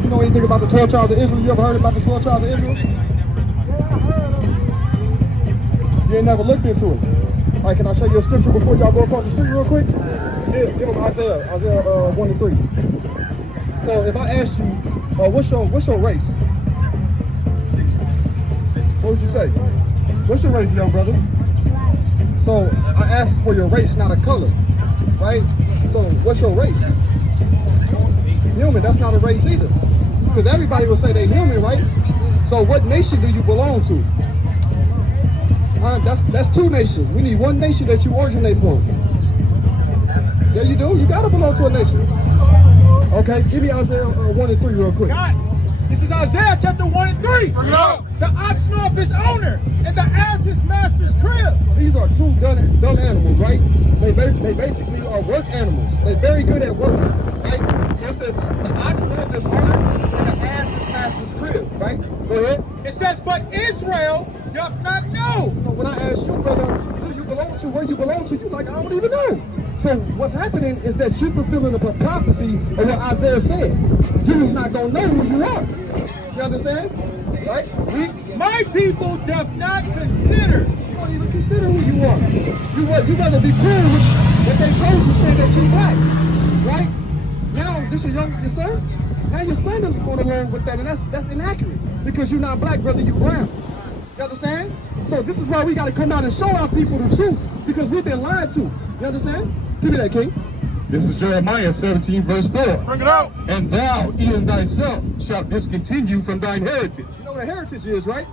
you know anything about the 12 tribes of Israel? You ever heard about the 12 tribes of Israel? You ain't never looked into it. All right, can I show you a scripture before y'all go across the street real quick? Yeah, give them Isaiah 1 and 3. So if I asked you, what's your race? What would you say? What's your race, young brother? So I asked for your race, not a color, right? So what's your race? Human. That's not a race either, because everybody will say they're human, right? So what nation do you belong to? That's two nations. We need one nation that you originate from. Yeah, you do. You gotta belong to a nation. Okay, give me Isaiah 1 and 3 real quick. God, this is Isaiah chapter 1 and 3. The ox knoweth his owner, and the ass his master's crib. These are two dumb animals, right? They basically are work animals. They're very good at working, right? So it says the ox knoweth his owner, and the ass his master's crib, right? Go ahead. It says, but Israel doth not know. So when I ask you, brother, who you belong to, where you belong to, you like, I don't even know. So what's happening is that you're fulfilling a prophecy of what Isaiah said. You're not going to know who you are. You understand? Right? My people doth not consider. You don't even consider who you are. You rather be cool with what they told you, saying that you're black. Right? Now, this is your son? Now your son is going along with that, and that's inaccurate. Because you're not black, brother, you're brown. You understand? So this is why we got to come out and show our people the truth, because we've been lied to. You understand? Give me that, King. This is Jeremiah 17, verse 4. Bring it out. And thou, even thyself, shalt discontinue from thine heritage. You know what a heritage is, right?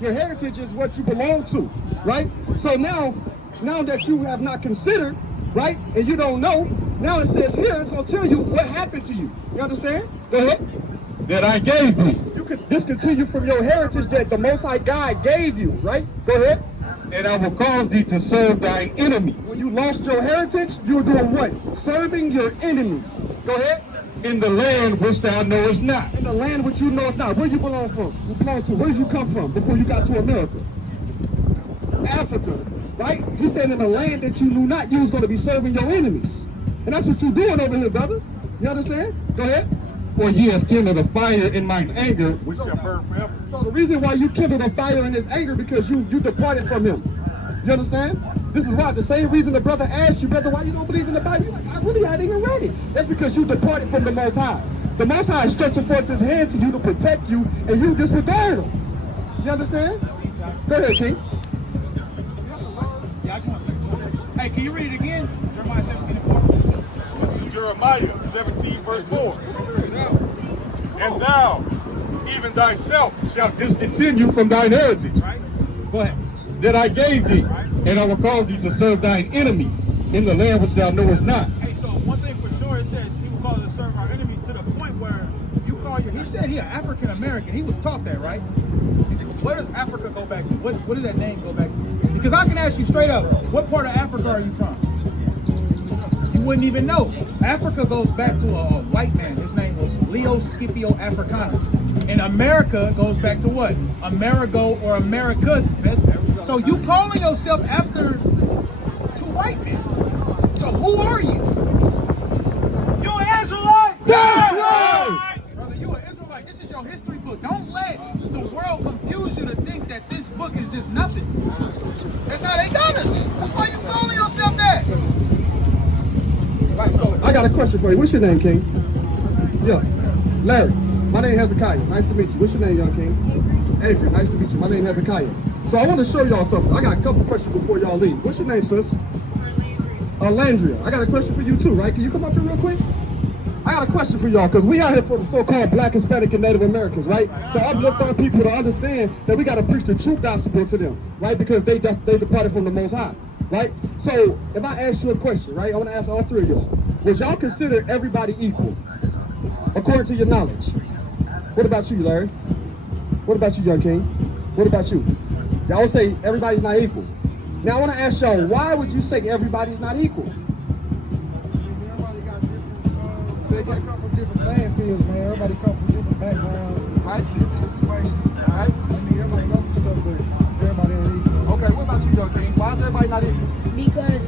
Your heritage is what you belong to, right? So now that you have not considered, right, and you don't know, now it says here, it's going to tell you what happened to you. You understand? Go ahead. That I gave thee. You could discontinue from your heritage that the Most High God gave you, right? Go ahead. And I will cause thee to serve thine enemies. When you lost your heritage, you were doing what? Serving your enemies. Go ahead. In the land which thou knowest not. In the land which you know not. Where you belong from? You belong to. Where did you come from before you got to America? Africa, right? He said in the land that you knew not, you was going to be serving your enemies. And that's what you're doing over here, brother. You understand? Go ahead. For ye have kindled a fire in mine anger, which shall burn forever. So the reason why you kindled a fire in his anger, because you departed from him. You understand? This is why the same reason the brother asked you, brother, why you don't believe in the Bible? You're like, I really hadn't even read it. That's because you departed from the Most High. The Most High is stretching forth his hand to you to protect you, and you disregard him. You understand? Go ahead, King. Hey, can you read it again? Jeremiah 17 and 4. This is Jeremiah 17, verse 4. And thou, even thyself, shalt discontinue from thine heritage. Right? Go ahead. That I gave thee, and I will cause thee to serve thine enemy in the land which thou knowest not. Hey, so one thing for sure, it says he will cause us to serve our enemies to the point where you call he said here, African American. He was taught that, right? Where does Africa go back to? What does that name go back to? Because I can ask you straight up, what part of Africa are you from? You wouldn't even know. Africa goes back to a white man. His name was Leo Scipio Africanus. And America goes back to what? Amerigo or Americus. So you calling yourself after two white men. So who are you? You an Israelite? That's right! Brother, you an Israelite. This is your history book. Don't let the world confuse you to think that this book is just nothing. That's how they got us. That's why you calling yourself that. Right, so I got a question for you. What's your name, King? Yeah. Larry. My name is Hezekiah. Nice to meet you. What's your name, young king? Adrian. Nice to meet you. My name is Hezekiah. So I want to show y'all something. I got a couple questions before y'all leave. What's your name, sis? Landria. I got a question for you too, right? Can you come up here real quick? I got a question for y'all, because we out here for the so-called Black, Hispanic, and Native Americans, right? To uplift our people to understand that we got to preach the true gospel to them, right? Because they departed from the Most High, right? So if I ask you a question, right? I want to ask all three of y'all. Would y'all consider everybody equal, according to your knowledge? What about you, Larry? What about you, young king? What about you? Y'all say everybody's not equal. Now I want to ask y'all, why would you say everybody's not equal? Everybody come from different playing fields, man. Everybody come from different backgrounds, Right? different situations. Right? I mean, everybody goes through stuff, but everybody ain't equal. Okay, what about you, young king? Why is everybody not equal? Because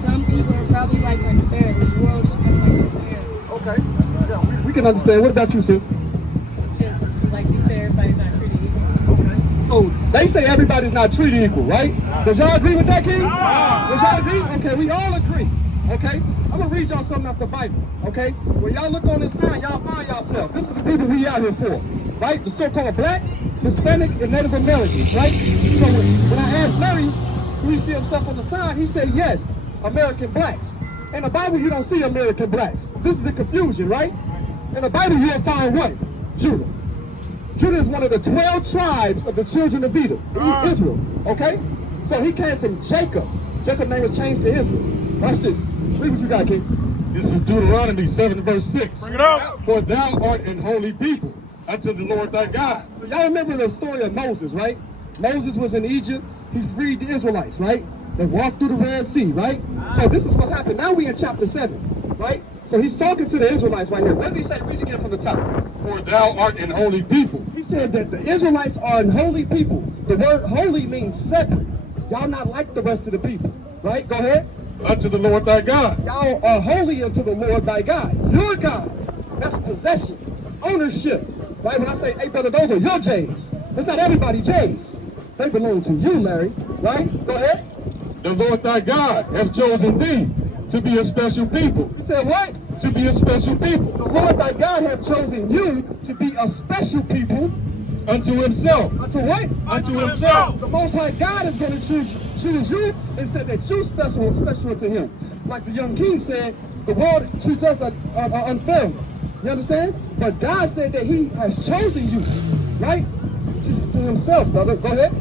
some people are probably like unfair. This world's kind of like unfair. Okay. Yeah, we can can understand. What about you, sis? Because, like we said, everybody's not treated equal. So they say everybody's not treated equal, right? Does y'all agree with that, King? Does y'all agree? Okay, we all agree. Okay? I'm gonna read y'all something out the Bible. Okay? When y'all look on this sign, y'all find yourself. This is the people we out here for, right? The so-called black, Hispanic, and Native Americans, right? So when I asked Larry, do he see himself on the sign? He said yes, American blacks. In the Bible, you don't see American blacks. This is the confusion, right? In the Bible, you'll find what? Judah. Judah is one of the 12 tribes of the children of Israel, okay? So he came from Jacob. Jacob's name was changed to Israel. Watch this. Read what you got, King. This is Deuteronomy 7 verse 6. Bring it up. For thou art an holy people unto the Lord thy God. So y'all remember the story of Moses, right? Moses was in Egypt. He freed the Israelites, right? They walked through the Red Sea, right? So this is what's happened. Now we in chapter 7, right? So he's talking to the Israelites right here. What did he say? Read again from the top. For thou art an holy people. He said that the Israelites are an holy people. The word holy means separate. Y'all not like the rest of the people, right? Go ahead. Unto the Lord thy God. Y'all are holy unto the Lord thy God. Your God. That's possession, ownership. Right? When I say, hey brother, those are your J's. That's not everybody J's. They belong to you, Larry. Right? Go ahead. The Lord thy God have chosen thee to be a special people. He said what? To be a special people. The Lord thy God have chosen you to be a special people. Unto himself. Unto what? Unto himself. The Most High God is going to choose you and said that you special to him. Like the young king said, the world treats us unfairly. You understand? But God said that he has chosen you, right? To himself, brother. Go ahead.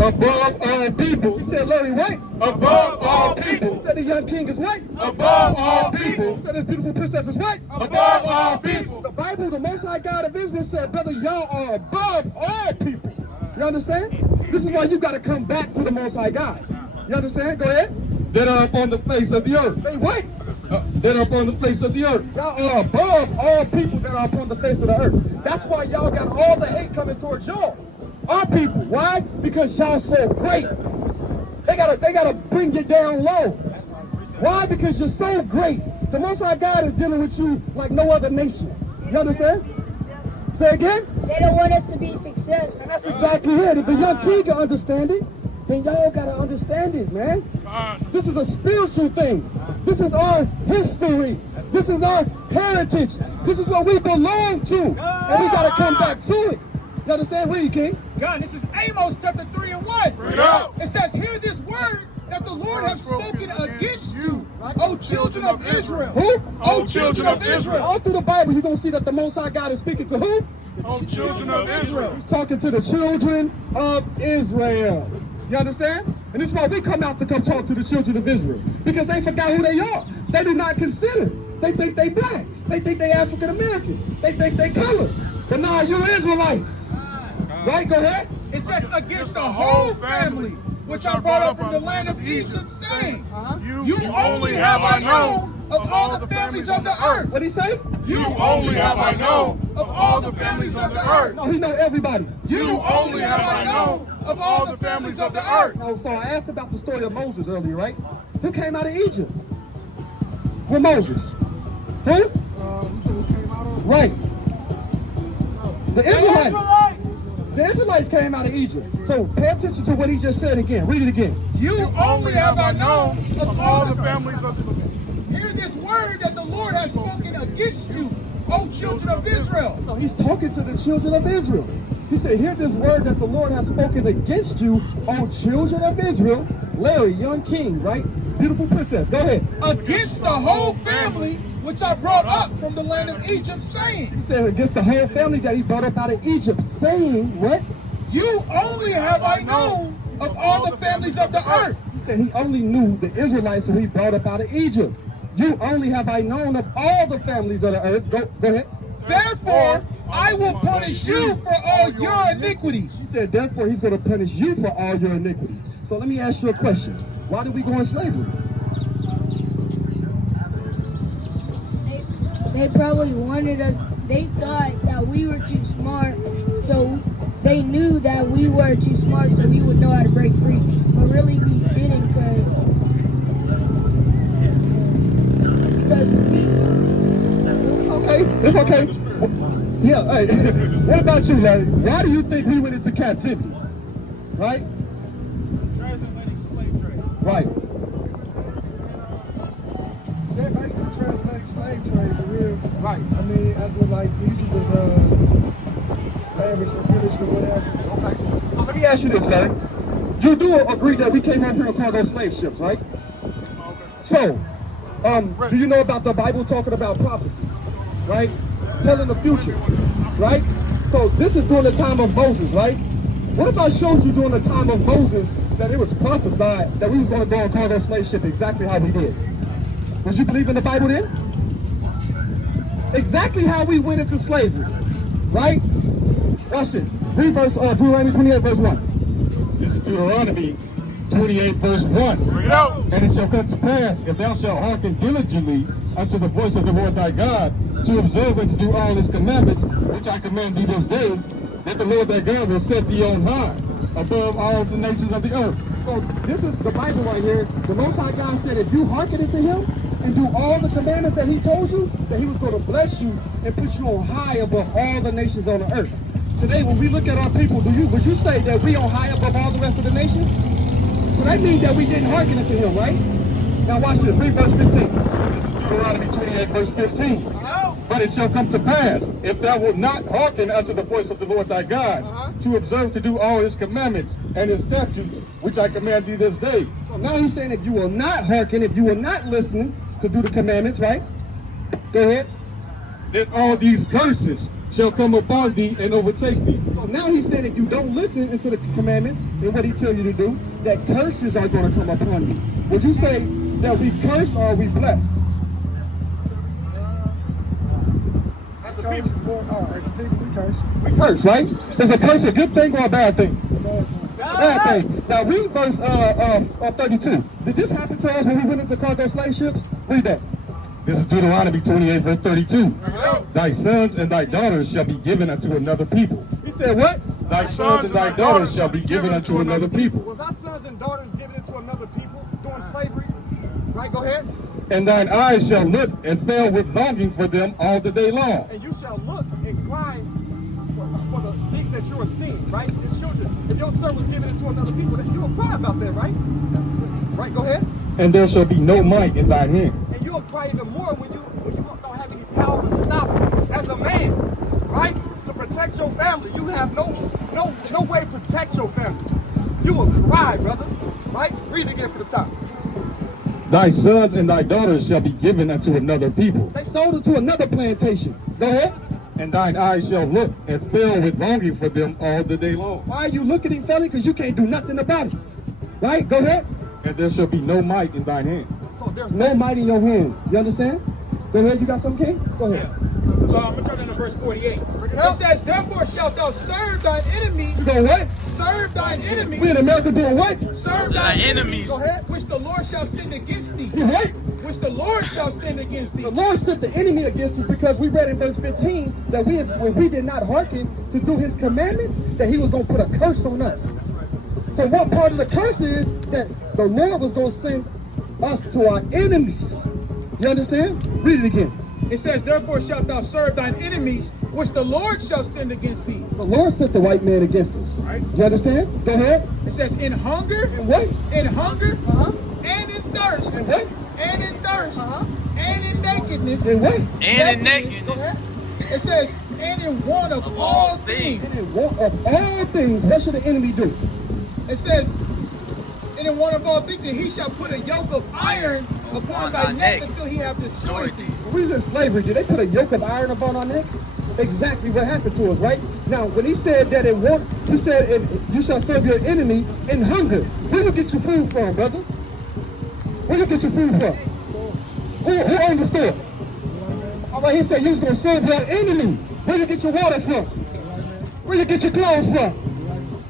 Above all people. He said, Larry, what? Above all people. He said the young king is what? Above all people. He said his beautiful princess is what? Above all people. The Bible, the Most High God of Israel said, brother, y'all are above all people. You understand? This is why you got to come back to the Most High God. You understand? Go ahead. That are upon the face of the earth. They what? That are upon the face of the earth. Y'all are above all people that are upon the face of the earth. That's why y'all got all the hate coming towards y'all. Our people. Why? Because y'all so great. They gotta bring you down low. Why? Because you're so great. The Most High God is dealing with you like no other nation. You understand? Say again? They don't want us to be successful. And that's exactly it. If the young king can understand it, then y'all gotta understand it, man. This is a spiritual thing. This is our history. This is our heritage. This is what we belong to. And we gotta come back to it. You understand? Read, King. God, this is Amos chapter 3 and 1. Bring it up. It says, hear this word that the Lord has spoken against you, O children of Israel. Who? O children of Israel. All through the Bible, you're gonna see that the Most High God is speaking to who? O children of Israel. He's talking to the children of Israel. You understand? And this is why we come out to come talk to the children of Israel. Because they forgot who they are. They do not consider. They think they black. They think they African American. They think they colored. But now you're Israelites. Right? Go ahead. It says, against the whole family, which I brought up from the land of Egypt, saying, you only have I known of all the families of the earth. What'd he say? You only have I known of all the families of the earth. No, he know everybody. You only have I known of all the families of the earth. Oh, so I asked about the story of Moses earlier, right? Who came out of Egypt? With Moses? Who? You said it came out of? Right. The Israelites. The Israelites came out of Egypt. So pay attention to what he just said again. Read it again. You only have I known of all the families of the Hear this word that the Lord has spoken against you, O children of Israel. So he's talking to the children of Israel. He said, hear this word that the Lord has spoken against you, O children of Israel. Larry, young king, right? Beautiful princess. Go ahead. Against the whole family which I brought up from the land of Egypt, saying. He said against the whole family that he brought up out of Egypt, saying what? You only have I known of all the families of the earth. He said he only knew the Israelites who he brought up out of Egypt. You only have I known of all the families of the earth. Go ahead. Therefore, I will punish you for all your iniquities. He said, therefore, he's going to punish you for all your iniquities. So let me ask you a question. Why did we go in slavery? They probably wanted us, they thought that we were too smart, so they knew that we were too smart so we would know how to break free. But really we didn't because Okay, it's okay. Yeah, hey, what about you, Larry? Why do you think we went into captivity? Right? Transatlantic slave trade. Right. Yeah, basically the transatlantic slave trade for real. Right. I mean, as with like Egypt was lavish or British or whatever. Okay. So let me ask you this, Larry. You do agree that we came over here on cargo slave ships, right? So, do you know about the Bible talking about prophecy, right? Telling the future, right? So this is during the time of Moses, right? What if I showed you during the time of Moses that it was prophesied that we was going to go on cargo slave ship exactly how we did? Would you believe in the Bible then? Exactly how we went into slavery, right? Watch this. Read verse Deuteronomy 28, verse 1. This is Deuteronomy 28, verse 1. Bring it out. And it shall come to pass, if thou shalt hearken diligently unto the voice of the Lord thy God, to observe and to do all his commandments, which I command thee this day, that the Lord thy God will set thee on high, above all the nations of the earth. So this is the Bible right here. The Most High God said if you hearken into him and do all the commandments that he told you, that he was going to bless you and put you on high above all the nations on the earth. Today, when we look at our people, would you say that we on high above all the rest of the nations? So that means that we didn't hearken unto him, right? Now watch this, read verse 15. This is Deuteronomy 28, verse 15. But it shall come to pass, if thou wilt not hearken unto the voice of the Lord thy God, to observe to do all his commandments and his statutes, which I command thee this day. So now he's saying if you will not hearken, if you will not listen to do the commandments, right? Go ahead. Then all these curses shall come upon thee and overtake thee. So now he's saying if you don't listen into the commandments and what he tells you to do, that curses are going to come upon you. Would you say that we curse or are we blessed? As a people, we curse. We curse, right? Is a curse a good thing or a bad thing? Bad thing. Now read verse 32. Did this happen to us when we went into cargo slave ships? Read that. This is Deuteronomy 28, verse 32. Thy sons and thy daughters shall be given unto another people. He said what? Thy sons and thy daughters shall be given unto another people. Was our sons and daughters given into another people during slavery? Right, go ahead. And thine eyes shall look and fail with longing for them all the day long. And you shall look and cry for the things that you are seeing, right? Your children. If your son was given into another people, you will cry about that, right? Right, go ahead. And there shall be no might in thine hand. And you'll cry even more when you don't have any power to stop it as a man, right? To protect your family. You have no way to protect your family. You will cry, brother. Right? Read it again from the top. Thy sons and thy daughters shall be given unto another people. They sold it to another plantation. Go ahead. And thine eyes shall look and fill with longing for them all the day long. Why are you looking at him, fella? Because you can't do nothing about it. Right? Go ahead. And there shall be no might in thine hand. So there's no might in your hand. You understand? Go ahead. You got something, King? Go ahead. I'm going to turn into verse 48. It says, therefore shalt thou serve thine enemies. You go what? Serve thine enemies. We in America doing what? Serve thine enemies. Go ahead. Which the Lord shall send against thee. You what? Which the Lord shall send against thee. The Lord sent the enemy against us because we read in verse 15 that when we did not hearken to do his commandments, that he was going to put a curse on us. So what part of the curse is that the Lord was going to send us to our enemies. You understand? Read it again. It says, therefore shalt thou serve thine enemies, which the Lord shall send against thee. The Lord sent the white man against us. Right. You understand? Go ahead. It says, in hunger. And what? In hunger. Uh-huh. And in thirst. And what? And in thirst. Uh-huh. And in nakedness. And what? And in nakedness. It says, and in want of all things. And in want of all things, what should the enemy do? It says, and in one of all things, and he shall put a yoke of iron upon thy neck until he have destroyed thee. When we was in slavery, did they put a yoke of iron upon our neck? Exactly what happened to us, right? Now, when he said that he said, you shall serve your enemy in hunger. Where you get your food from, brother? Where you get your food from? Who owned the store? All right, he said you was going to serve your enemy. Where you get your water from? Where you get your clothes from?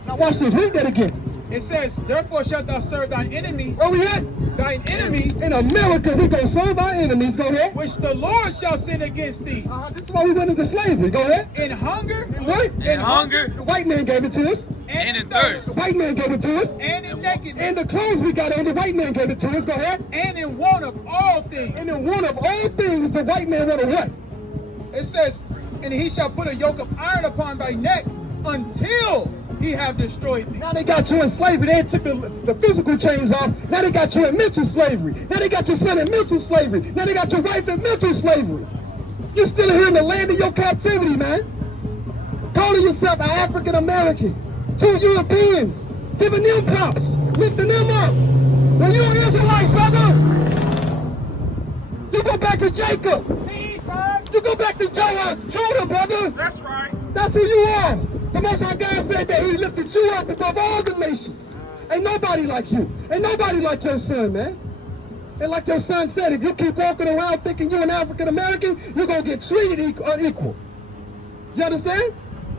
Now watch this, read that again. It says, therefore shalt thou serve thine enemies. Where we at? Thine enemies. In America, we gonna serve our enemies. Go ahead. Which the Lord shall send against thee. This is why we went into slavery. Go ahead. In hunger. In what? In hunger. The white man gave it to us. And in thirst. The white man gave it to us. And in nakedness. And the clothes we got on, the white man gave it to us. Go ahead. And in want of all things. And in one of all things, the white man wanted what? It says, and he shall put a yoke of iron upon thy neck until he have destroyed thee. Now they got you in slavery. They took the physical chains off. Now they got you in mental slavery. Now they got your son in mental slavery. Now they got your wife in mental slavery. You still here in the land of your captivity, man. Calling yourself an African American. 2 Europeans. Giving them props. Lifting them up. When you an Israelite, brother. You go back to Jacob. You go back to Judah, brother. That's right. That's who you are. The Most High God said that he lifted you up above all the nations. Ain't nobody like you. Ain't nobody like your son, man. And like your son said, if you keep walking around thinking you're an African American, you're going to get treated unequal. You understand?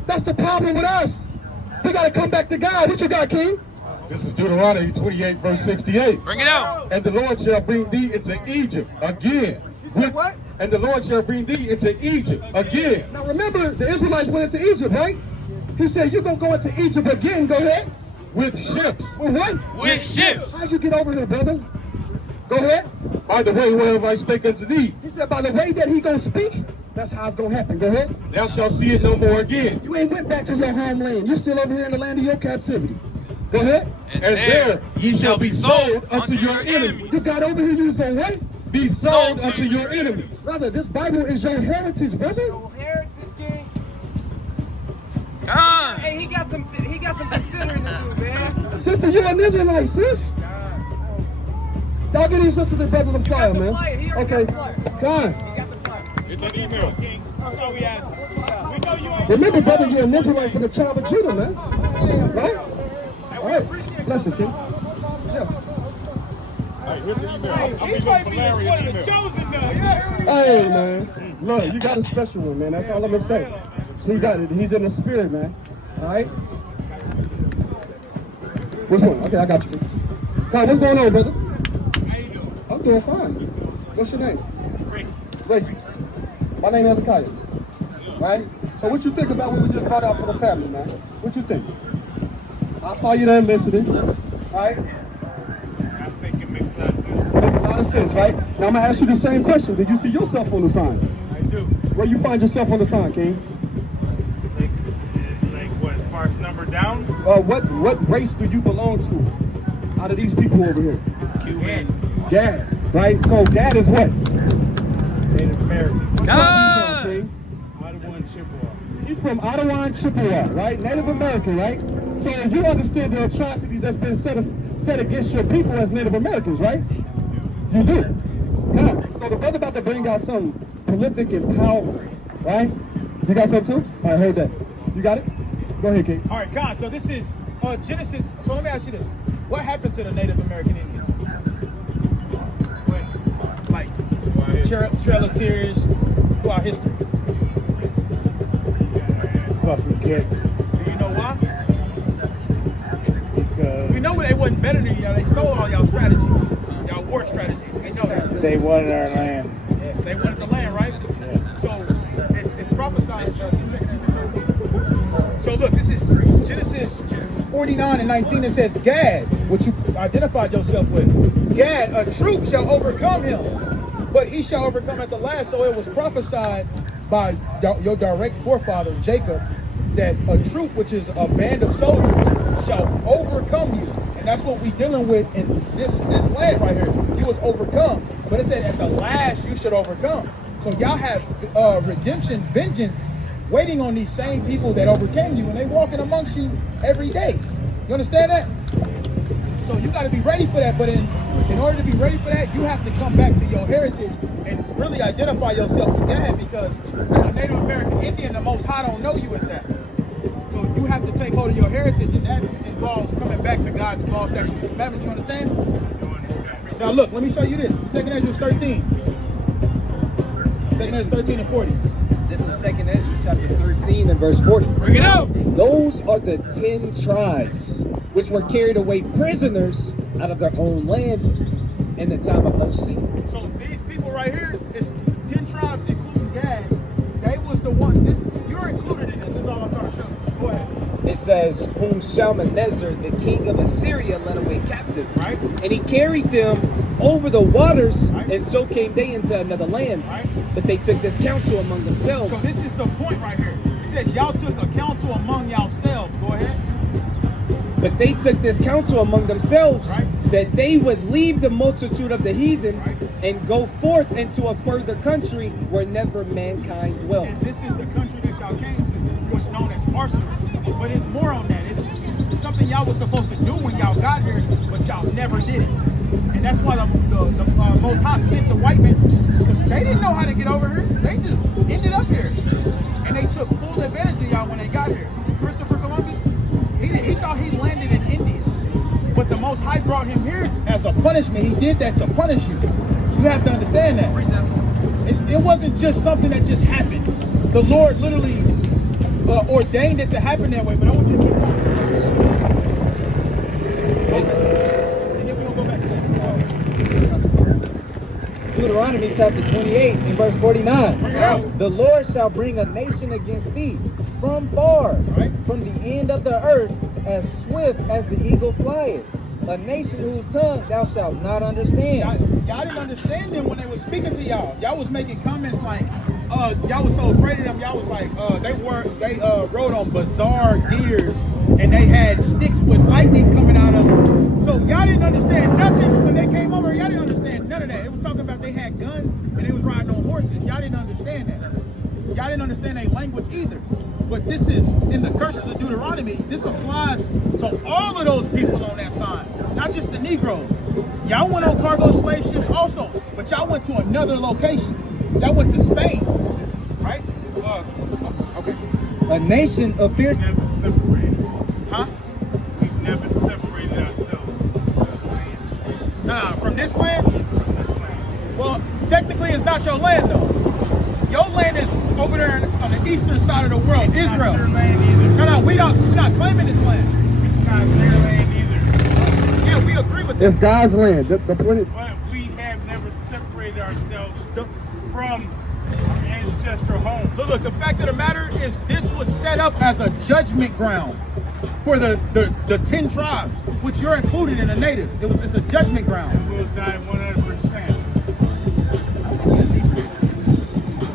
That's the problem with us. We got to come back to God. What you got, King? This is Deuteronomy 28, verse 68. Bring it out. And the Lord shall bring thee into Egypt again. What? And the Lord shall bring thee into Egypt again. Now remember, the Israelites went into Egypt, right? He said, you're going to go into Egypt again. Go ahead. With ships. With what? With ships. How'd you get over here, brother? Go ahead. By the way whereof I spake unto thee. He said, by the way that he going to speak, that's how it's going to happen. Go ahead. Thou shalt see it no more again. You ain't went back to your homeland. You're still over here in the land of your captivity. Go ahead. And there ye shall be sold unto your enemies. enemies. You got over here, you was going to what? Be sold unto your enemies. Brother, this Bible is your heritage, brother. Heritage King. Come on. Hey, he got some considering to do, man. Sister, you an Israelite, sis. Y'all get these sisters and brothers of fire, man. Okay, come on. Get that email. That's all we ask. We know you ain't. Remember, brother, you're an Israelite from the tribe of Judah, man. Right? All right. Bless us, King. Yeah. Hey, here's the email. I'm He leaving might for be Larry one an of the email. chosen now. Yeah. Hey, man. Look, you got a special one, man. That's all I'm going to say. He got it. He's in the spirit, man. All right? Which one? Okay, I got you. Kyle, what's going on, brother? How you doing? I'm doing fine. What's your name? Rafi. My name is Hezekiah. Right? So what you think about what we just brought out for the family, man? What you think? I saw you there listening. Right? I think it makes a lot of sense. Make a lot of sense, right? Now I'm gonna ask you the same question. Did you see yourself on the sign? I do. Where you find yourself on the sign, King? Like what, as far as number down? What race do you belong to out of these people over here? Cuban. Gad, right? So Gad is what? Native American. What tribe you from, King? Ottawa and Chippewa. He's from Ottawa and Chippewa, right? Native American, right? So you understand the atrocities that's been set against your people as Native Americans, right? You do. Good. So the brother about to bring out something prolific and powerful, right? You got something too? All right, hold that. You got it? Go ahead, King. All right, Con. So this is Genesis. So let me ask you this: what happened to the Native American Indians? When, like, Trail of Tears throughout history. Fucking kids. Do you know why? Because We know they wasn't better than y'all. They stole all y'all strategies, y'all war strategies. We know that. they wanted our land. They wanted the land, right? So it's prophesied. So look, this is Genesis 49 and 19. It says, Gad, which you identified yourself with. Gad, a troop shall overcome him, but he shall overcome at the last. So it was prophesied by your direct forefather, Jacob, that a troop, which is a band of soldiers, shall overcome you. And that's what we're dealing with in this land right here. You was overcome. But it said at the last you should overcome. So y'all have redemption, vengeance, waiting on these same people that overcame you, and they walking amongst you every day. You understand that? So you got to be ready for that. But in order to be ready for that, you have to come back to your heritage and really identify yourself with that, because a Native American Indian, the Most High don't know you as that. So you have to take hold of your heritage, and that involves coming back to God's laws, statutes, and commandments. You understand? Now look, let me show you this. 2nd Ezra 13. 2nd Ezra 13 and 40. This is 2nd Ezra chapter 13 and verse 40. Bring it out. Those are the 10 tribes which were carried away prisoners out of their own land in the time of Moses. So these people right here, it's 10 tribes, including Gad. They was the one. You're included in this. This is all I'm trying to show you. Go ahead. It says, whom Shalmaneser, the king of Assyria, led away captive. Right? And he carried them over the waters, Right. and so came they into another land. Right. But they took this counsel among themselves. So this is the point right here. It says y'all took a counsel among yourselves. Go ahead. But they took this counsel among themselves, Right. that they would leave the multitude of the heathen Right. and go forth into a further country where never mankind dwelt. And this is the country that y'all came to, what's known as Arsenal. But it's more on that. It's something y'all was supposed to do when y'all got here, but y'all never did it. And that's why the Most High sent the white men, because they didn't know how to get over here. They just ended up here. And they took full advantage of y'all when they got here. Christopher Columbus, he thought he landed in India. But the Most High brought him here as a punishment. He did that to punish you. You have to understand that. It wasn't just something that just happened. The Lord literally ordained it to happen that way. But I want you to keep going. And then we're going to go back to Deuteronomy chapter 28 and verse 49. Bring it out. The Lord shall bring a nation against thee from far, Right. from the end of the earth, as swift as the eagle flieth. A nation whose tongue thou shalt not understand. Y'all didn't understand them when they were speaking to y'all. Y'all was making comments like, y'all was so afraid of them. Y'all was like, they rode on bizarre deers and they had sticks with lightning coming out of them. So y'all didn't understand nothing when they came over. Y'all didn't understand none of that. It was talking about they had guns and they was riding on horses. Y'all didn't understand that. Y'all didn't understand their language either. But this is in the curses of Deuteronomy. This applies to all of those people on that side, not just the Negroes. Y'all went on cargo slave ships also, but y'all went to another location. Y'all went to Spain, right? Okay. A nation of fierce. Never separated. Huh? We've never separated ourselves From this land? Well, technically it's not your land though. Your land is over there on the eastern side of the world, It's Israel. not your land either. No, we're not claiming this land. It's not their land either. Yeah, we agree with It's that. God's land. The point is, But we have never separated ourselves from our ancestral home. Look, the fact of the matter is this was set up as a judgment ground for the 10 tribes, which you're included in the natives. It's a judgment ground. And we'll die 100%.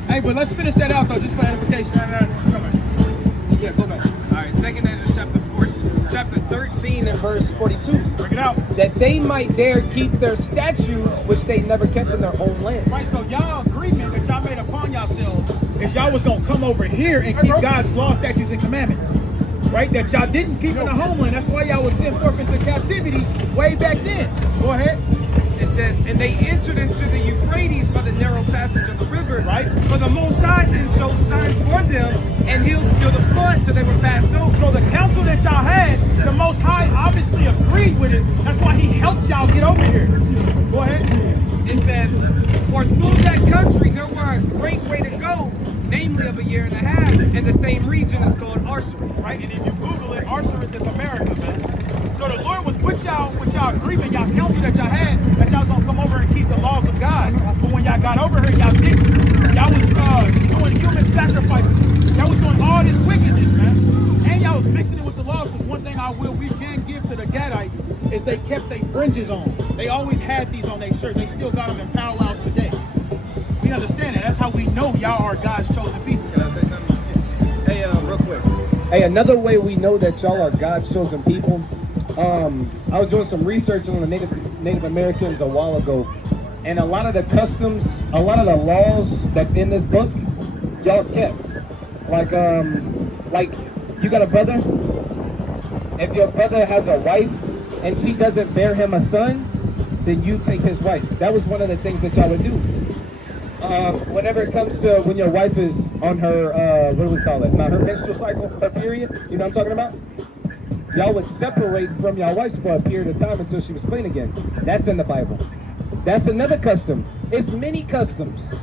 Hey, but let's finish that out though, just for edification. Come back. Yeah, go back. All right, 2nd Ezra chapter 13 and verse 42. Bring it out. That they might there keep their statutes, which they never kept in their own land. Right, so y'all agreement that y'all made upon yourselves is y'all was gonna come over here and keep God's law, statutes, and commandments. Right? That y'all didn't keep in the homeland. That's why y'all was sent forth into captivity way back then. Go ahead. It says, and they entered into the Euphrates by the narrow passage of the river. Right. For the Most High then showed signs for them, and healed still the flood, so they were passed over. So the council that y'all had, the Most High obviously agreed with it. That's why he helped y'all get over here. Go ahead. It says, for through that country there were a great way to go, namely of a year and a half, and the same region is called Arsarid. Right? And if you Google it, Arsarid is America, man. So the Lord was with y'all agreement, y'all council that y'all had, that y'all was gonna come over and keep the laws of God. But when y'all got over here, y'all didn't. Y'all was doing human sacrifices. Y'all was doing all this wickedness, man. And y'all was mixing it with the laws. Because one thing we can give to the Gadites is they kept their fringes on. They always had these on their shirts. They still got them in powwows today. We understand it. That's how we know y'all are God's chosen people. Can I say something? Hey, real quick. Hey, another way we know that y'all are God's chosen people. I was doing some research on the Native Americans a while ago, and a lot of the customs, a lot of the laws that's in this book, y'all kept. Like you got a brother. If your brother has a wife and she doesn't bear him a son, then you take his wife. That was one of the things that y'all would do. Whenever it comes to when your wife is on her, what do we call it? Not her menstrual cycle, her period. You know what I'm talking about? Y'all would separate from your wife for a period of time until she was clean again. That's in the Bible. That's another custom. It's many customs,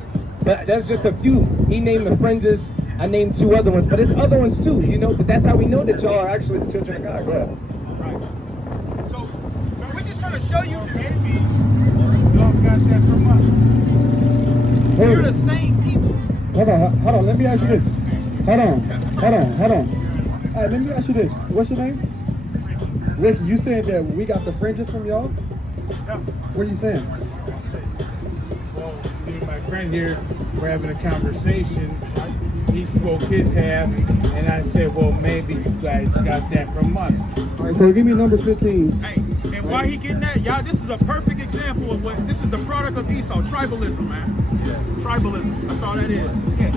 but that's just a few. He named the fringes. I named 2 other ones, but there's other ones too, you know. But that's how we know that y'all are actually the children of God. Go ahead. Right. So we're just trying to show you, Maybe y'all got that from us. you're the same people. hold on. Let me ask you this. Hold on. All right, let me ask you this. What's your name? Ricky, you said that we got the fringes from y'all? Yeah. What are you saying? Well, me and my friend here were having a conversation. He spoke his half, and I said, well, maybe you guys got that from us. All right, so give me Numbers 15. Hey, and why he getting that? Y'all, this is a perfect example of what, this is the product of Esau, tribalism, man. Tribalism, that's all that is.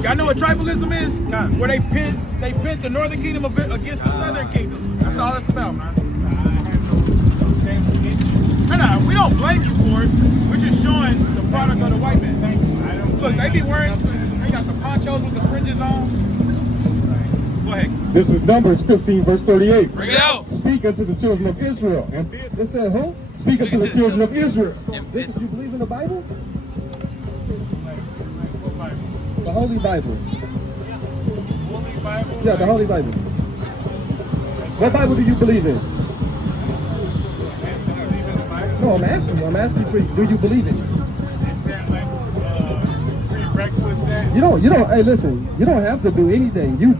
Y'all know what tribalism is? Where they pit the northern kingdom against the southern kingdom. That's all it's about, man. No, we don't blame you for it. We're just showing the product of the white man. Look, they be wearing, they got the ponchos with the fringes on. Go ahead. This is Numbers 15, verse 38. Bring it out. Speak unto the children of Israel. And It says who? speak unto the children of Israel. This is, you believe in the Bible? The Holy Bible. Holy Bible? Yeah, the Holy Bible. What Bible do you believe in? No, I'm asking you. I'm asking you, do you believe in it? You don't, hey listen, you don't have to do anything. You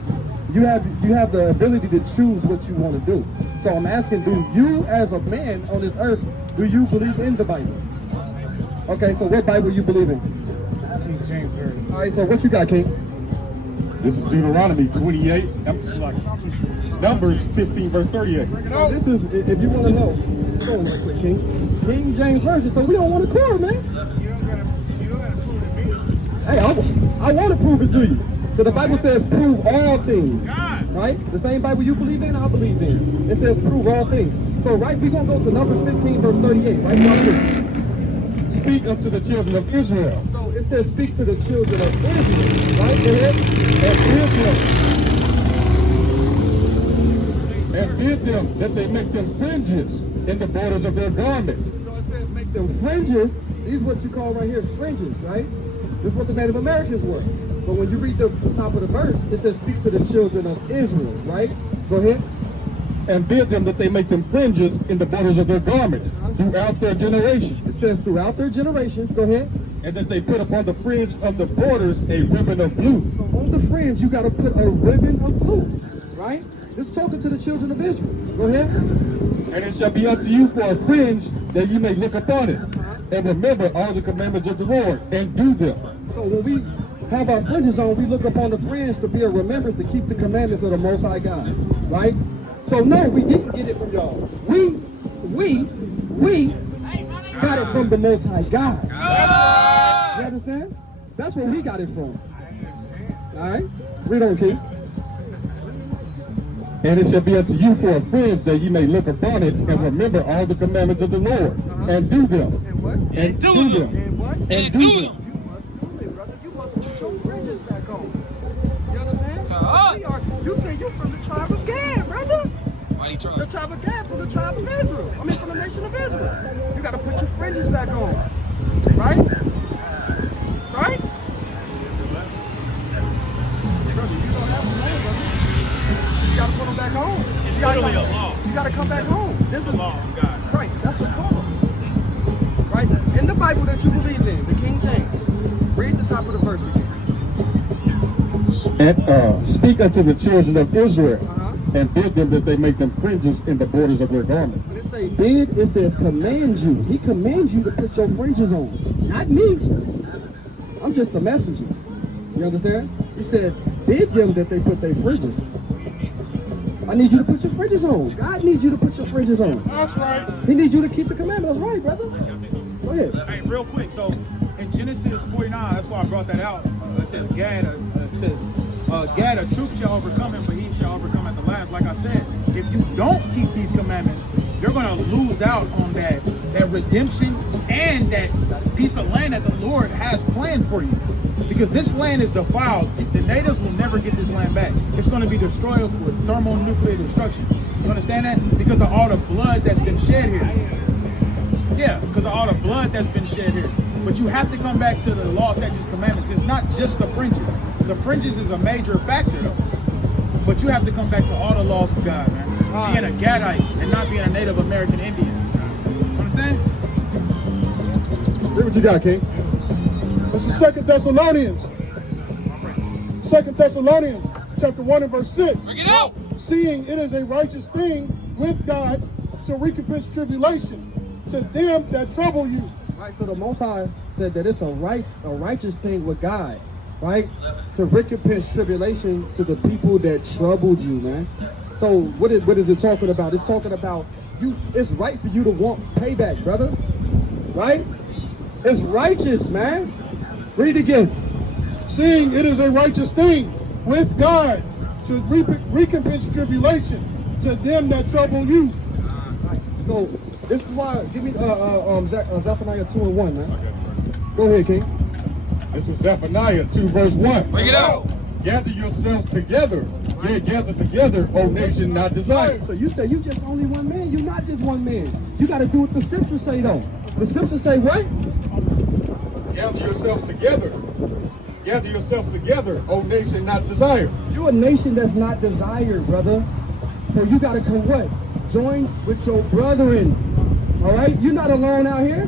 have the ability to choose what you want to do. So I'm asking, do you as a man on this earth, do you believe in the Bible? Okay, so what Bible you believe in? King James Version. All right, so what you got, King? This is Deuteronomy 28. Numbers 15, verse 38. So this is, if you want to know, hold on real quick, King. King James Version, so we don't want to quarrel, man. You don't gotta prove it to me. Hey, I want to prove it to you. So the Bible says prove all things. God. Right? The same Bible you believe in, I believe in. It says prove all things. So right, we're going to go to Numbers 15, verse 38. Right? Speak unto the children of Israel. So it says speak to the children of Israel. Right? Go ahead. And bid them that they make them fringes in the borders of their garments. So it says make them fringes. These are what you call right here fringes, right? This is what the Native Americans were. But when you read the top of the verse, it says speak to the children of Israel, right? Go ahead. And bid them that they make them fringes in the borders of their garments throughout their generations. It says throughout their generations, go ahead. And that they put upon the fringe of the borders a ribbon of blue. So on the fringe, you got to put a ribbon of blue, right? It's talking to the children of Israel. Go ahead. And it shall be unto you for a fringe that you may look upon it. And remember all the commandments of the Lord and do them. So when we have our fringes on, we look upon the fringe to be a remembrance to keep the commandments of the Most High God, right? So no, we didn't get it from y'all. We got it from the Most High God. You understand? That's where we got it from. All right? Read on, King. And it shall be unto you for a fringe that ye may look upon it and remember all the commandments of the Lord and do them. And what? And do them. And what? And do them. You must do it, brother. You must put your fringes back on. You understand? You say you're from the tribe of Gad, brother. The tribe of Gad from the tribe of Israel. I mean, from the nation of Israel. You got to put your fringes back on. Right? Right? Brother, you don't have them on, brother. You got to put them back on. It's literally a law. You got to come back home. This is The law of God. Right, that's the Torah. Right? In the Bible that you believe in, the King James, read the top of the verse again. And speak unto the children of Israel and bid them that they make them fringes in the borders of their garments. When it say bid, it says command you. He commands you to put your fringes on. Not me. I'm just a messenger. You understand? He said, bid them that they put their fringes. I need you to put your fringes on. God needs you to put your fringes on. That's right. He needs you to keep the commandments. That's right, brother. Go ahead. Hey, real quick. So in Genesis 49, that's why I brought that out. It says Gad, Gad, a troop shall overcome him, but he shall overcome at the last. Like I said, if you don't keep these commandments, you're going to lose out on that redemption and that piece of land that the Lord has planned for you. Because this land is defiled. The natives will never get this land back. It's going to be destroyed with thermonuclear destruction. You understand that? Because of all the blood that's been shed here. Yeah, because of all the blood that's been shed here. But you have to come back to the law, statutes, commandments. It's not just the fringes. The fringes is a major factor, though. But you have to come back to all the laws of God, man. Being a Gadite and not being a Native American Indian. Understand? Read what you got, King. This is 2 Thessalonians. 2 Thessalonians, chapter 1 and verse 6. Bring it out. Seeing it is a righteous thing with God to recompense tribulation to them that trouble you. Right, so the Most High said that it's a righteous thing with God, right? To recompense tribulation to the people that troubled you, man. So what is it talking about? It's talking about it's right for you to want payback, brother. Right? It's righteous, man. Read again. Seeing it is a righteous thing with God to recompense tribulation to them that trouble you. So this is why, give me Zephaniah 2:1, man. Go ahead, King. This is Zephaniah 2 verse 1. Bring it out. Gather yourselves together. Yeah, gather together, O nation not desired. So you say you just only one man. You're not just one man. You got to do what the scriptures say, though. The scriptures say what? Gather yourselves together. Gather yourself together, O nation not desired. You're a nation that's not desired, brother. So you got to come what? Join with your brethren. All right? You're not alone out here.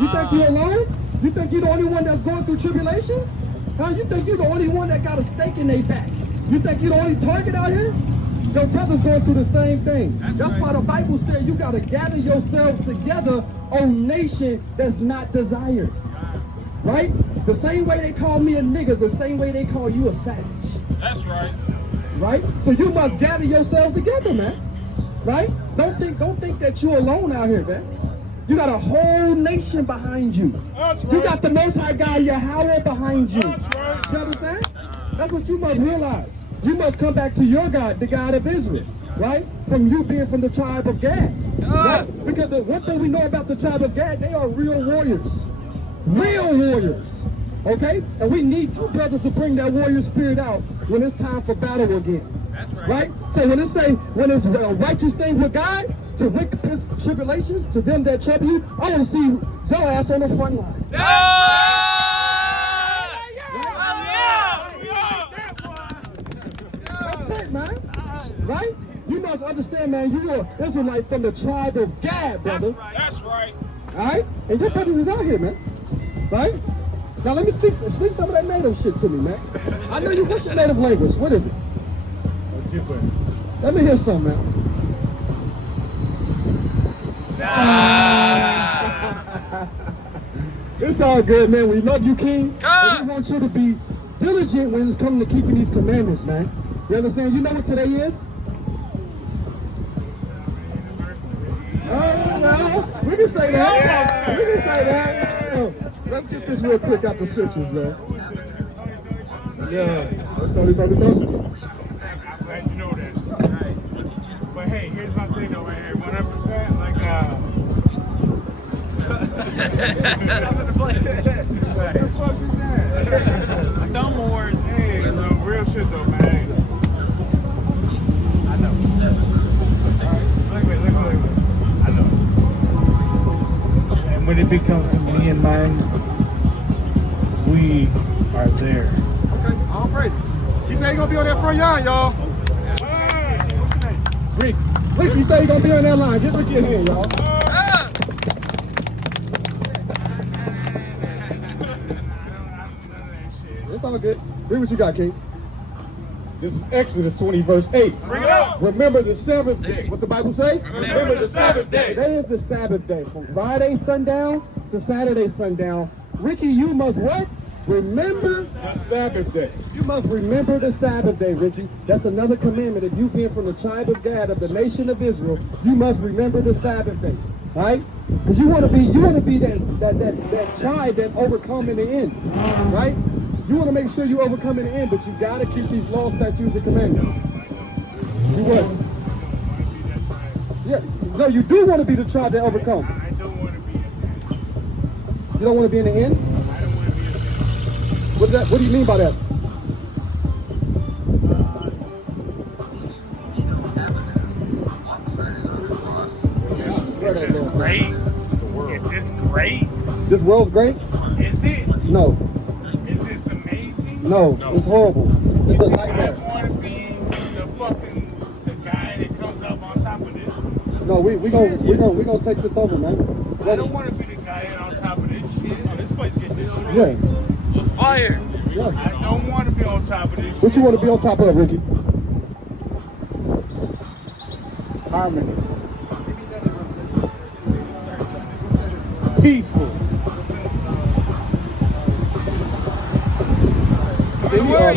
You think you're alone? You think you're the only one that's going through tribulation? Huh? You think you're the only one that got a stake in their back? You think you're the only target out here? Your brother's going through the same thing. That's why the Bible said you got to gather yourselves together, O nation that's not desired. Right? The same way they call me a nigga is the same way they call you a savage. That's right. Right? So you must gather yourselves together, man. Right? Don't think that you're alone out here, man. You got a whole nation behind you. That's right. You got the Most High God, Yahweh, behind you. That's right. You understand? That's what you must realize. You must come back to your God, the God of Israel, right? From you being from the tribe of Gad. Right? Because the one thing we know about the tribe of Gad, they are real warriors. Real warriors. Okay? And we need you brothers to bring that warrior spirit out when it's time for battle again. That's right. Right? So when it's a righteous thing with God, to recompense tribulations to them that trouble you, I want to see your ass on the front line. That's it, man. Right? You must understand, man, you are Israelite from the tribe of Gad, brother. That's right. All right? And your brothers is out here, man. Right? Now let me speak some of that native shit to me, man. I know you. What's your native language? What is it? Let me hear some, man. It's all good, man. We love you, King. And we want you to be diligent when it's coming to keeping these commandments, man. You understand? You know what today is? Well, we can say that. We can say that. Let's get this real quick out the scriptures, man. Yeah. Tony. I'm glad you know that. Right. But hey, here's my thing though, right here. 100%, like what the fuck is that? Thumb wars. Hey, no, real shit though, man. I know. Look. I know. And when it becomes me and mine, we are there. Okay, all praise. He said he's gonna be on that front yard, y'all. Hey, what's your name? Rick, you say he's gonna be on that line. Get Ricky in here, y'all. It's all good. Read what you got, King. This is Exodus 20 verse 8. Bring it up. Remember the Sabbath day. What the Bible say? Remember the Sabbath day. Today is the Sabbath day. From Friday sundown to Saturday sundown. Ricky, you must what? Remember The Sabbath day. You must remember the Sabbath day, Ricky. That's another commandment. If you being from the tribe of Gad, of the nation of Israel, you must remember the Sabbath day. All right? Because you want to be that tribe that overcome in the end. Right? You want to make sure you overcome in the end, but you got to keep these laws, statutes, and commandments. You what? Yeah. No, you do want to be the tribe that overcome. I don't want to be in You don't want to be in the end? I don't want to be in What do you mean by that? Is this great? Is this great? This world's great? Is it? No. Is this amazing? No. It's horrible. It's a I nightmare. want to be the guy that comes up on top of this. No, we gonna take this over, man. I don't want to be the guy on top of this shit. Oh, this place getting destroyed. Yeah. Fire. Yeah. I don't want to be on top of this What shit. you want to be on top of, Ricky? Harmony. peaceful.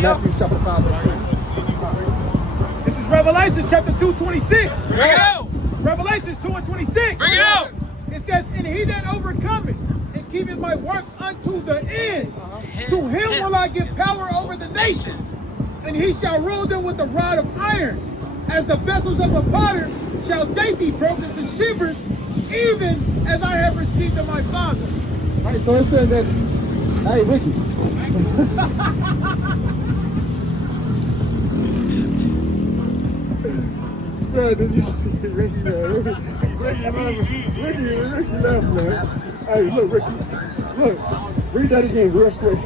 Matthew chapter 5, verse 3. This is Revelation chapter 2:26. Bring it out. Revelations 2:26. Bring it out. It says, and he that overcometh and keepeth my works unto the end, to him will I give power over the nations, and he shall rule them with a rod of iron. As the vessels of a potter shall they be broken to shivers, even as I have received of my Father. All right, so it says that, hey, Ricky. Man, did you see Ricky, man? Ricky left, man. Hey, look, Ricky. Look, read that again real quick.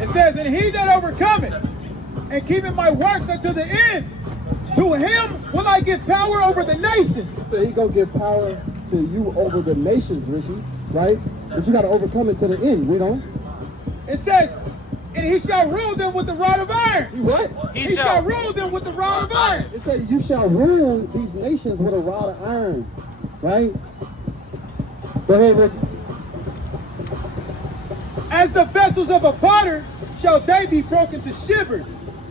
It says, and he that overcometh and keepeth my works unto the end, to him will I give power over the nations. So he gonna give power to you over the nations, Ricky, right? But you gotta overcome it to the end, we don't. It says, and he shall rule them with the rod of iron. What? He shall rule them with the rod of iron. It says you shall rule these nations with a rod of iron, right? Go ahead, Ricky. As the vessels of a potter shall they be broken to shivers,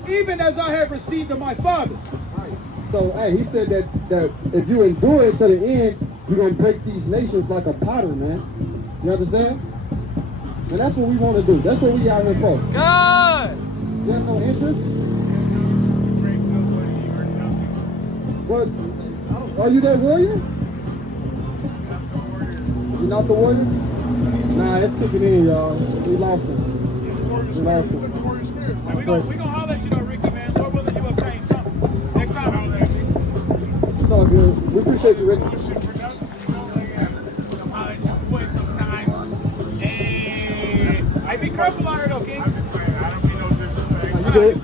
even as I have received of my Father. Right. So, hey, he said that if you endure it to the end, you're going to break these nations like a potter, man. You understand? And that's what we want to do. That's what we out here for. God. You have no interest? What? Are you that warrior? You're not the warrior? Nah, it's kicking in, y'all. We lost him. We lost him. We gonna holler at you though, Ricky, man. Lord willing, you obtain something. Next time, holler at you. It's all good. We appreciate you, Ricky. Hey, be careful out here though, King. I don't be no disrespect. You good?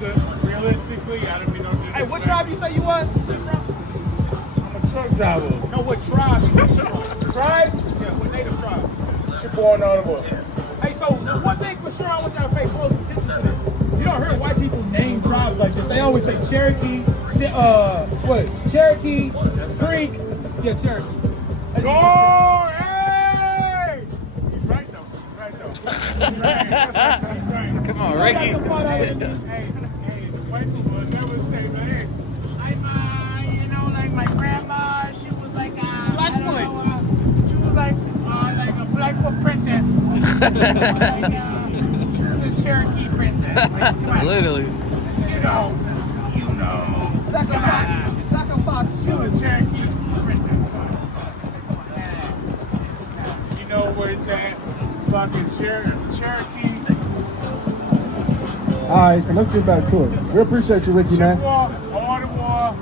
Realistically, I don't be no disrespect. Hey, what tribe you say you was? I'm a truck driver. No, what tribe? Tribe? Yeah, what native tribe? You're born out of what? Hey, so one thing for sure, I want y'all to pay close attention to this. You don't hear white people name tribes like this. They always say Cherokee, Cherokee, Greek. Yeah, Cherokee. Oh, hey! He's right though. He's right. Come on, Ricky. Hey, white people never say, man, Like my grandma, she was like Blackfoot. she was like a Blackfoot princess. She was a Cherokee princess. Literally. You know. Sucker box. She was a Cherokee princess. You know where it's at? Fucking Cherokee. All right, so let's get back to it. We appreciate you, Ricky, man. Chippewa, Ottawa,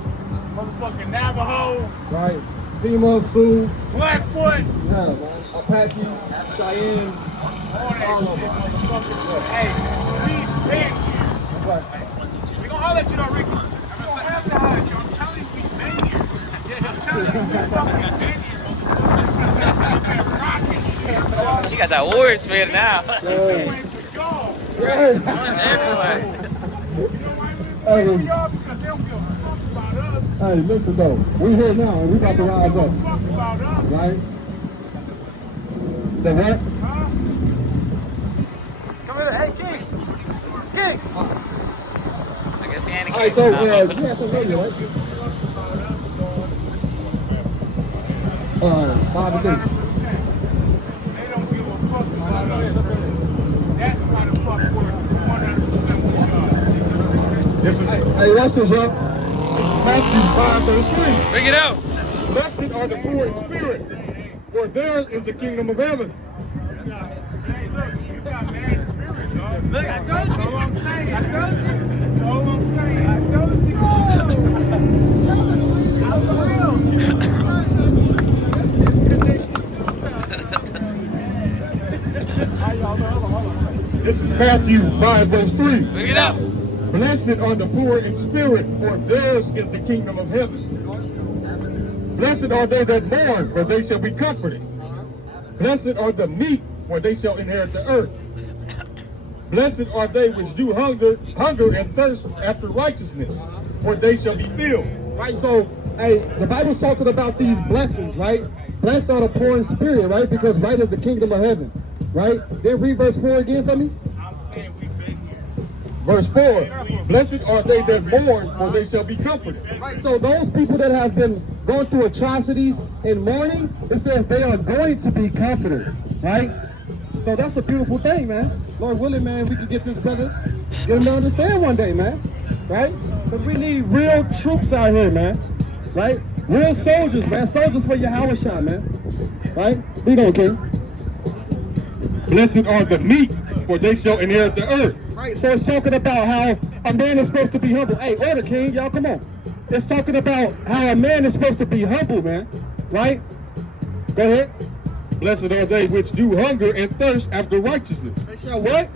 motherfucking Navajo, Right. Pima, Sioux, Blackfoot, yeah, man. Apache, Cheyenne. all that shit, motherfucker. Hey, we been here. Right. We gonna holler at you though, Ricky. I'm gonna have to hide you. I'm telling you, we been here. I'm telling you, we fucking been here, motherfucker. We've been rocking shit, dog. You got that warrior spirit now. We went for y'all. Yeah. It's everywhere. You know why we Hey, went for y'all? Because they don't give a fuck about us. hey, listen though. We here now, and we about to They rise don't up, give a fuck about us. right? The what? Huh? Come here, hey, King. King. I guess he ain't a All right, king. so you have some radio, right? 5 to 3. 100%. They don't give a fuck about us. That's why the fuck we're 100% with God. This is Hey, watch this, y'all. Matthew 5:33. Bring it out. Blessed are the poor in spirit, for theirs is the kingdom of heaven. Hey, look, you got mad spirit, dog. Look, I told you. That's all I'm saying. I told you. That's all I'm saying. I told you. This is Matthew 5:3. Bring it out. Blessed are the poor in spirit, for theirs is the kingdom of heaven. Blessed are they that mourn, for they shall be comforted. Blessed are the meek, for they shall inherit the earth. Blessed are they which do hunger and thirst after righteousness, for they shall be filled. Right, so, hey, the Bible's talking about these blessings, right? Blessed are the poor in spirit, right? Because right is the kingdom of heaven, right? Then read verse 4 again for me. I'm saying we've been here. Verse 4, blessed are they that mourn, for they shall be comforted. Right, so those people that have been going through atrocities and mourning, it says they are going to be comforted, right? So that's a beautiful thing, man. Lord willing, man, we can get this brother, get him to understand one day, man, right? Because we need real troops out here, man, right? Real soldiers, man, soldiers for your Yahweh, man, right? Read on, King. Blessed are the meek, for they shall inherit the earth. Right, so it's talking about how a man is supposed to be humble. Hey, order, King, y'all, come on. It's talking about how a man is supposed to be humble, man, right? Go ahead. Blessed are they which do hunger and thirst after righteousness. They shall what?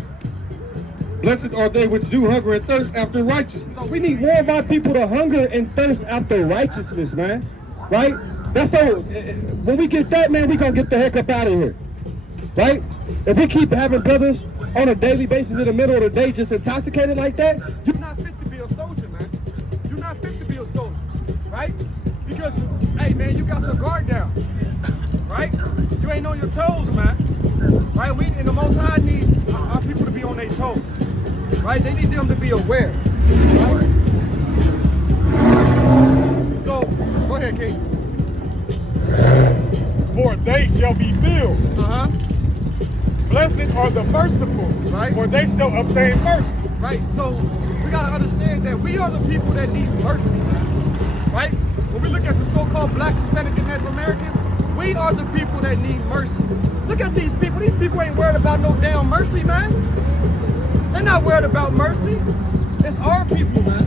Blessed are they which do hunger and thirst after righteousness. So we need more of our people to hunger and thirst after righteousness, man, right? That's so, when we get that, man, we gonna get the heck up out of here, right? If we keep having brothers on a daily basis in the middle of the day just intoxicated like that, you're not fit to be a soldier, man. You're not fit to be a soldier, right? Because, hey, man, you got your guard down, right? You ain't on your toes, man, right? We, and the Most High needs our people to be on their toes, right? They need them to be aware, right? So, go ahead, King. For they shall be filled. Uh-huh. Blessed are the merciful, Right. for they shall obtain mercy. Right, so we gotta understand that we are the people that need mercy, right? When we look at the so-called blacks, Hispanic, and Native Americans, we are the people that need mercy. Look at these people. These people ain't worried about no damn mercy, man. They're not worried about mercy. It's our people, man,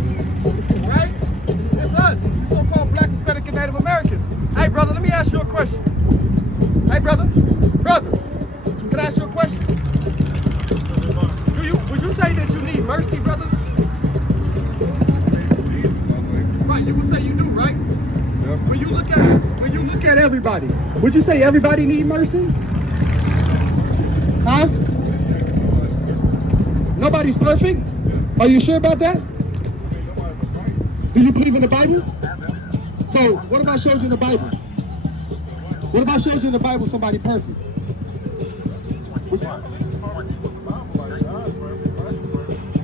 right? It's us, the so-called blacks, Hispanic, and Native Americans. Hey, brother, let me ask you a question. Hey, brother, can I ask you a question? Would you say that you need mercy, brother? Right, you would say you do, right? When you look at everybody, would you say everybody need mercy? Huh? Nobody's perfect? Are you sure about that? Do you believe in the Bible? So, what if I showed you in the Bible? What if I showed you in the Bible somebody perfect?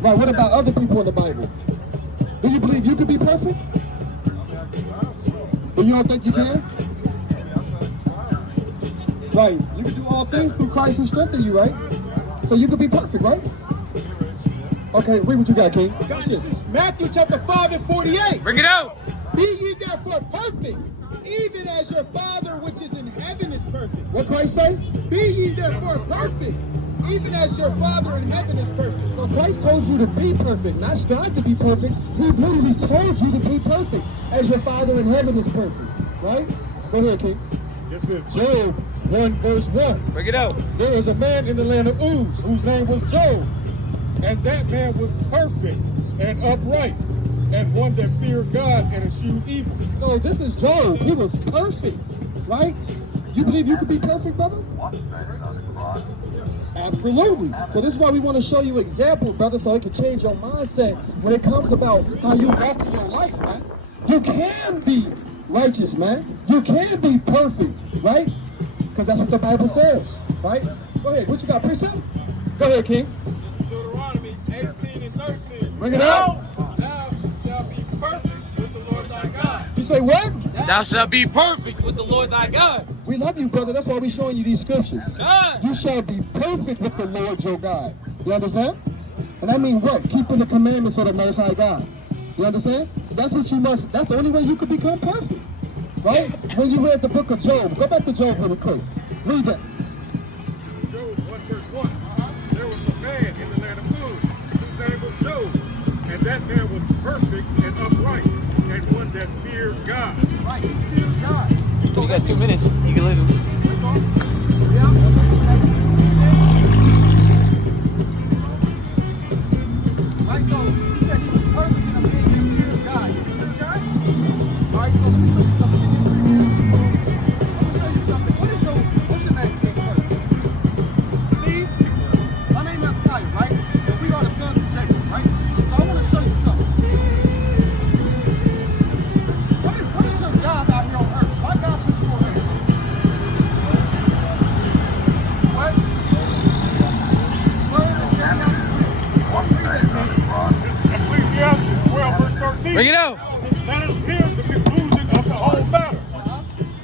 Right, what about other people in the Bible? Do you believe you could be perfect? But you don't think you can? Right, you can do all things through Christ who strengthens you, right? So you could be perfect, right? Okay, read what you got, King. This is Matthew chapter 5 and 48. Bring it out. Be ye therefore perfect, even as your Father which is in heaven is perfect. What Christ say? Be ye therefore perfect, even as your Father in heaven is perfect. So Christ told you to be perfect, not strive to be perfect. He literally told you to be perfect, as your Father in heaven is perfect, right? Go ahead, King. This is Job 1 verse 1. Bring it out. There was a man in the land of Uz whose name was Job, and that man was perfect and upright, and one that feared God and eschewed evil. So this is Job. He was perfect, right? You believe you could be perfect, brother? Absolutely. So this is why we want to show you examples, brother, so it can change your mindset when it comes about how you walk in your life, man. You can be righteous, man. You can be perfect, right? Because that's what the Bible says, right? Go ahead. What you got, precept? Go ahead, King. This is Deuteronomy 18 and 13. Bring it out. Thou shalt be perfect with the Lord thy God. You say what? Thou shalt be perfect with the Lord thy God. We love you, brother. That's why we're showing you these scriptures. God. You shall be perfect with the Lord your God. You understand? And that means what? Keeping the commandments of the Most High God. You understand? That's what you must, that's the only way you could become perfect. Right? When you read the book of Job, go back to Job really quick. Read that. Job 1 verse 1. There was a man in the land of Uz whose name was Job, and that man was perfect and upright, and one that feared God. Right, he feared God. You got 2 minutes. You can live. Right, so he said he was perfect in a man that feared God. You feared God? All right, so let me show you something. Let me show you something. What's your name, King, first? Steve? My name is Kyle, right? And we are the sons of Jacob, right? So I want to show you something. 15. Bring it out. Let us hear the conclusion of the whole matter.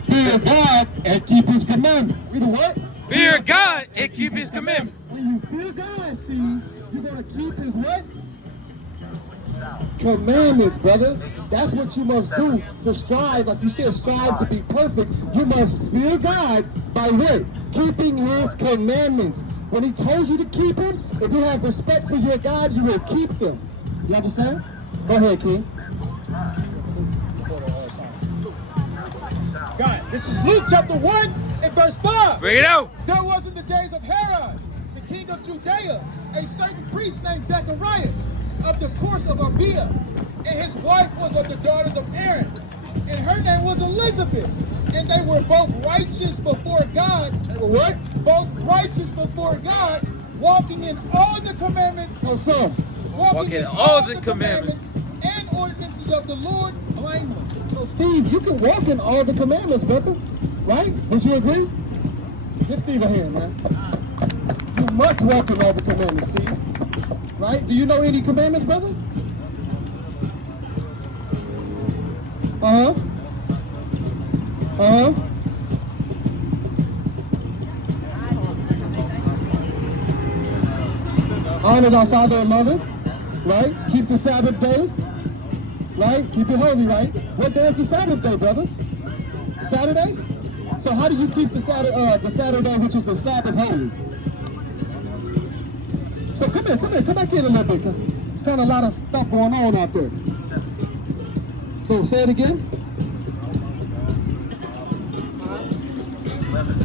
Fear God and keep his commandments. Read the what? Fear God and keep his commandments. When you fear God, Steve, you're going to keep his what? Commandments, brother. That's what you must do to strive. Like you said, strive to be perfect. You must fear God by what? Keeping his commandments. When he told you to keep them, if you have respect for your God, you will keep them. You understand? Go ahead, King. God, this is Luke chapter 1 and verse 5. Bring it out. There was in the days of Herod, the king of Judea, a certain priest named Zacharias of the course of Abia, and his wife was of the daughters of Aaron, and her name was Elizabeth, and they were both righteous before God. They were what? Both righteous before God, walking in all the commandments Oh, son. walking in all the commandments and ordinances of the Lord blameless. So, Steve, you can walk in all the commandments, brother. Right? Would you agree? Give Steve a hand, man. You must walk in all the commandments, Steve. Right? Do you know any commandments, brother? Uh-huh. Uh-huh. Honor thy father and mother. Right? Keep the Sabbath day. Right? Keep it holy, right? What day is the Sabbath day, brother? Saturday? So how do you keep the Saturday, which is the Sabbath, holy? So come back in a little bit, because there's kind of a lot of stuff going on out there. So say it again.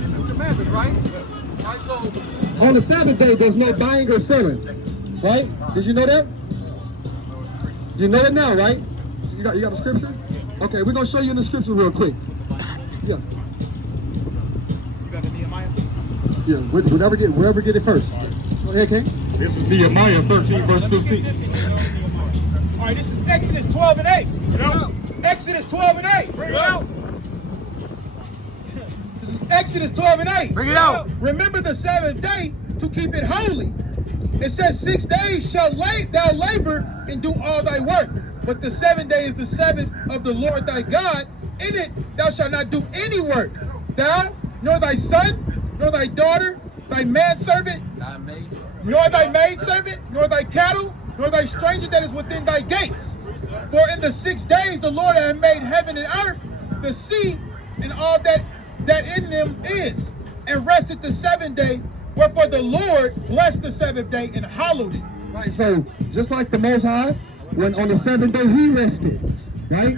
It's commandments, right? Right, so on the Sabbath day, there's no buying or selling, right? Did you know that? You know it now, right? You got the scripture? Okay, we're gonna show you in the scripture real quick. Yeah. You got the Nehemiah? Yeah, whoever get it first. Go ahead, King. This is Nehemiah 13, verse 15. All right, this is Exodus 12 and 8. Exodus 12 and 8. Bring it out. This is Exodus 12 and 8. Bring it out. Remember the Sabbath day to keep it holy. It says 6 days shall thou labor and do all thy work. But the 7th day is the Sabbath of the Lord thy God. In it thou shalt not do any work. Thou, nor thy son, nor thy daughter, thy manservant, nor thy maidservant, nor thy cattle, nor thy stranger that is within thy gates. For in the 6 days the Lord hath made heaven and earth, the sea, and all that in them is, and rested the 7th day. Wherefore the Lord blessed the 7th day and hallowed it. Right, so just like the Most High, when on the 7th day he rested, right?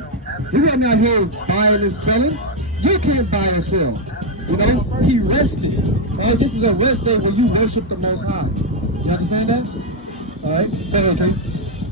He wasn't out here buying and selling. You can't buy and sell. You know, he rested. Right? This is a rest day where you worship the Most High. You understand that? All right, go ahead, King.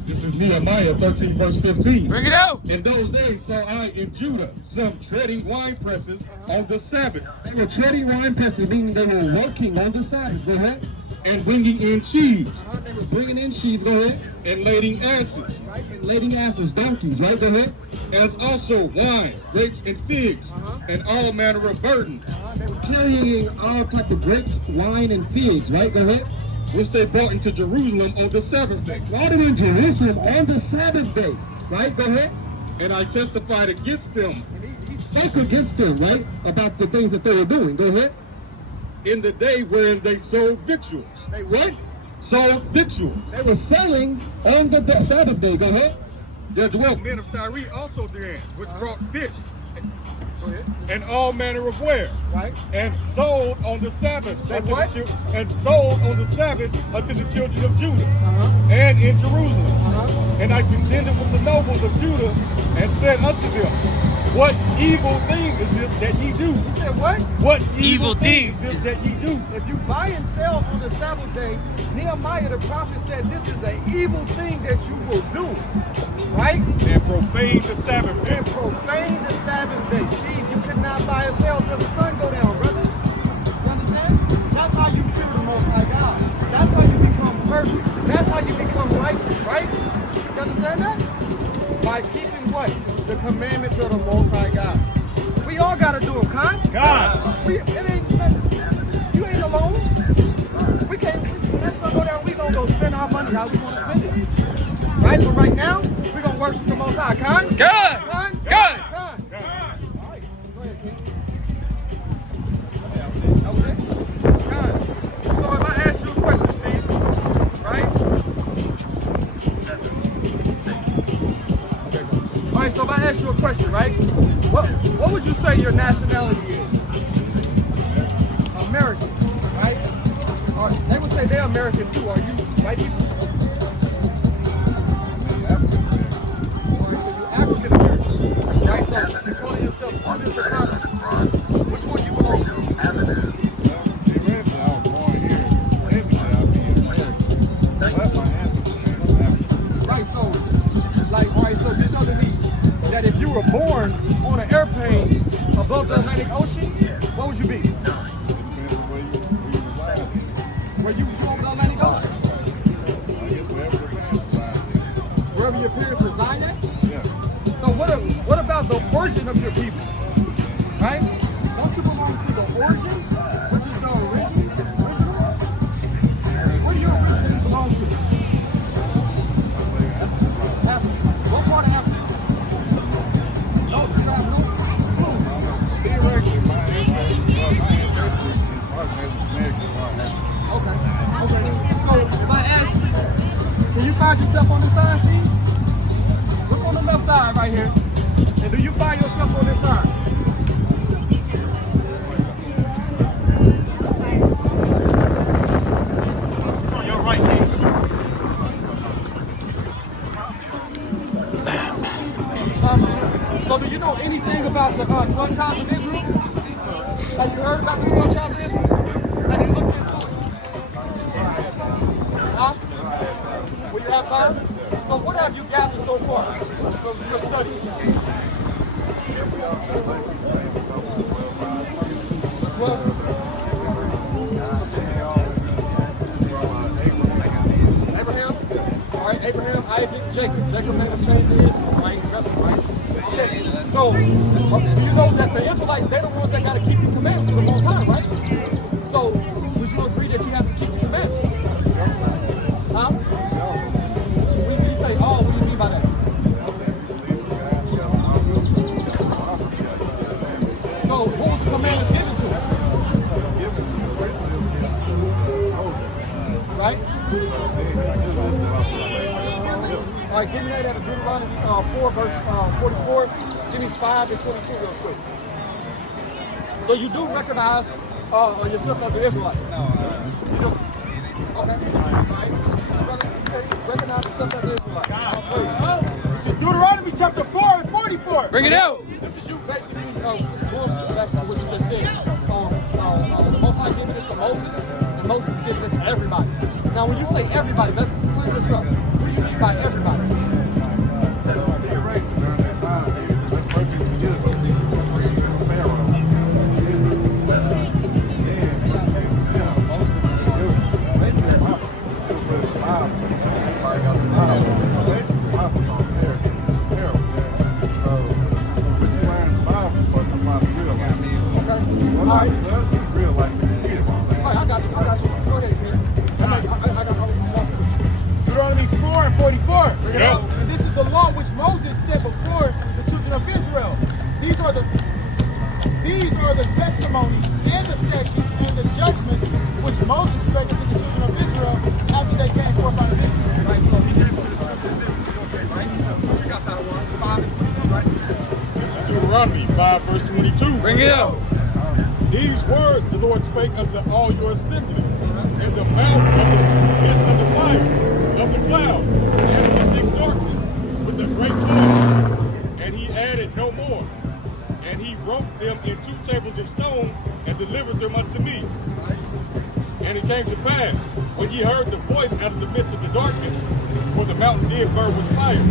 This is Nehemiah 13, verse 15. Bring it out. In those days saw I in Judah some treading wine presses on the Sabbath, They were treading wine presses, meaning they were working on the Sabbath. Go ahead. and bringing in sheaves, They were bringing in sheaves. Go ahead. and lading asses, Right? And lading asses, donkeys. Right? Go ahead. as also wine, grapes, and figs, and all manner of burdens, They were carrying all type of grapes, wine, and figs. Right? Go ahead. which they brought into Jerusalem on the Sabbath day. Brought it in Jerusalem on the Sabbath day. Right? Go ahead. And I testified against them He spoke against them, right? About the things that they were doing. Go ahead. in the day wherein they sold victuals. They what? Sold victuals. They were selling on the Sabbath day. Go ahead. There dwelt men of Tyre also therein, which brought fish and all manner of ware, Right. and sold on the Sabbath unto what? the and sold on the Sabbath unto the children of Judah and in Jerusalem. And I contended with the nobles of Judah and said unto them, what evil thing is this that ye do? He said what? What Evil thing thing is this that ye do? If you buy and sell on the Sabbath day, Nehemiah the prophet said this is an evil thing that you will do. Right? And profane the Sabbath day. And profane the Sabbath day. Steve, you cannot buy and sell till the sun go down, brother. You understand? That's how you fear the Most High God. That's how you become perfect. That's how you become righteous, right? You understand that? By keeping what? The commandments of the Most High God. We all gotta do them, Con. God. It ain't nothing. You ain't alone. We can't. When that sun go down, we gonna go spend our money how we wanna spend it. Right? But right now, we're going to worship the Most High. Con? Good. Con? Good. Con? All right. Go ahead, King. Okay. Con. So if I ask you a question, Steve, right? All right, so if I ask you a question, right? What would you say your nationality is? American, right? Or they would say they're American too. Are you white people? African American, right? So you call yourself under the continent. Which one you belong to? Right. So, like, all right. So you're telling me that if you were born on an airplane above the Atlantic Ocean, what would you be? Where you from the Atlantic Ocean? Wherever your parents reside at? Yeah. So what about the origin of your people? Right? Don't you belong to the origin? Which is the origin? Where do you originally belong to? Africa. What part of Africa? No, you got no clue. Theoretically, my ancestry was American. Okay. So if I ask you, can you find yourself on this side, Steve? Look on the left side right here. And do you find yourself on this side? It's on your right, King. So do you know anything about the 12 tribes of Israel? Have you heard about the 12 tribes of Israel? Have you looked into it? Huh? Will you have time? So what have you gathered so far from your studies? 12. Abraham? All right, Abraham, Isaac, Jacob. Jacob made a change to Israel, right? That's right. Okay, so you know that the Israelites, they're the ones that got to keep the commandments of the Most High, right? So would you agree that you have to keep the commandments? Huh? When you say, oh, what do you mean by that? So what was the commandments given to him? Right? All right, give me that at Deuteronomy 4, verse 44. Give me 5 and 22 real quick. So you do recognize yourself as an Israelite? No. You do? Okay. All right. You recognize yourself as an Israelite? This is Deuteronomy chapter 4 and 44. Bring it out. This is you basically going back to what you just said. The Most High giving it to Moses, and Moses is giving it to everybody. Now, when you say everybody, let's clear this up. What do you mean by everybody? Deuteronomy 4 and 44. And this is the law which Moses set before the children of Israel. These are the testimonies and the statutes and the judgments which Moses spake to the children of Israel after they came forth out of Egypt. Right, so he gave it to the children of Israel, okay, right? You got that one, 5 and 22, right? This is Deuteronomy 5, verse 22. Bring it out. These words the Lord spake unto all your assembly in the mouth of the midst of the fire, of the cloud, and of the thick darkness, with a great noise. And he added no more. And he wrote them in 2 tables of stone and delivered them unto me. And it came to pass, when ye heard the voice out of the midst of the darkness, for the mountain did burn with fire,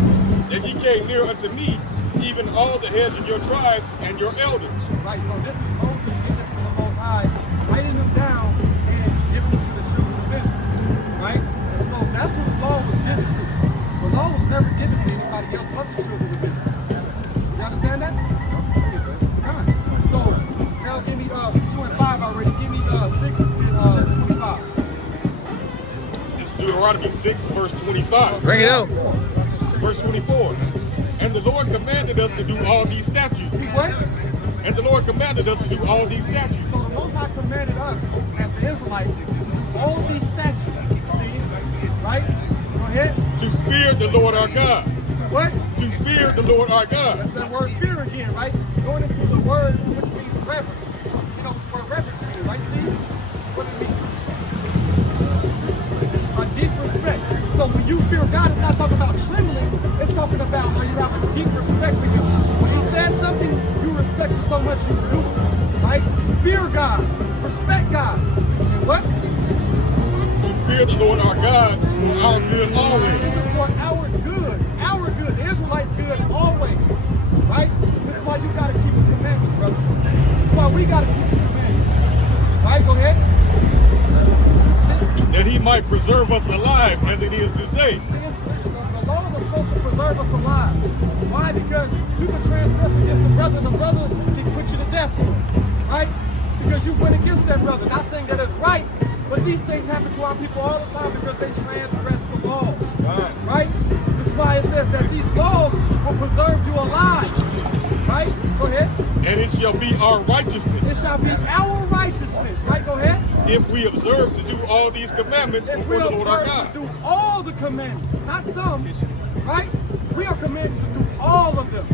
that ye came near unto me, even all the heads of your tribes and your elders. Right, so this is Moses getting it from the Most High, writing them down and giving them to the children of Israel, right? And so that's what the law was given to. The law was never given to anybody else but the children of Israel. You understand that? Fine. So now give me 2 and 5 already. Give me 6 and 25. This is Deuteronomy 6, verse 25. Bring it out. verse 24. And the Lord commanded us to do all these statutes. What? And the Lord commanded us to do all these statutes. So the Most High commanded us, as the Israelites, all these statutes, see? Right? Go ahead. To fear the Lord our God. What? To fear the Lord our God. That's that word fear again, right? Going into the word which means reverence. You know what reverence means, right, Steve? What does it mean? A deep respect. So when you fear God, it's not talking about trembling. It's talking about how you have a deep respect for Him. When He says something, you respect Him so much you do it, right? Fear God. Respect God. And what? To fear the Lord our God for our good always. This is for our good. Our good. The Israelites' good always. Right? This is why you gotta keep the commandments, brother. This is why we gotta keep the commandments. Right? Go ahead. That He might preserve us alive as it is this day. See, the laws are supposed to preserve us alive. Why? Because you can transgress against the brother, and the brother can put you to death. Right? Because you went against that brother. Not saying that it's right, but these things happen to our people all the time because they transgress the law. Right? This is why it says that these laws will preserve you alive. Right? Go ahead. And it shall be our righteousness. It shall be our righteousness. Right? Go ahead. If we observe to do all these commandments If we before the Lord our observe God. to do all the commandments, not some, right? We are commanded to do all of them,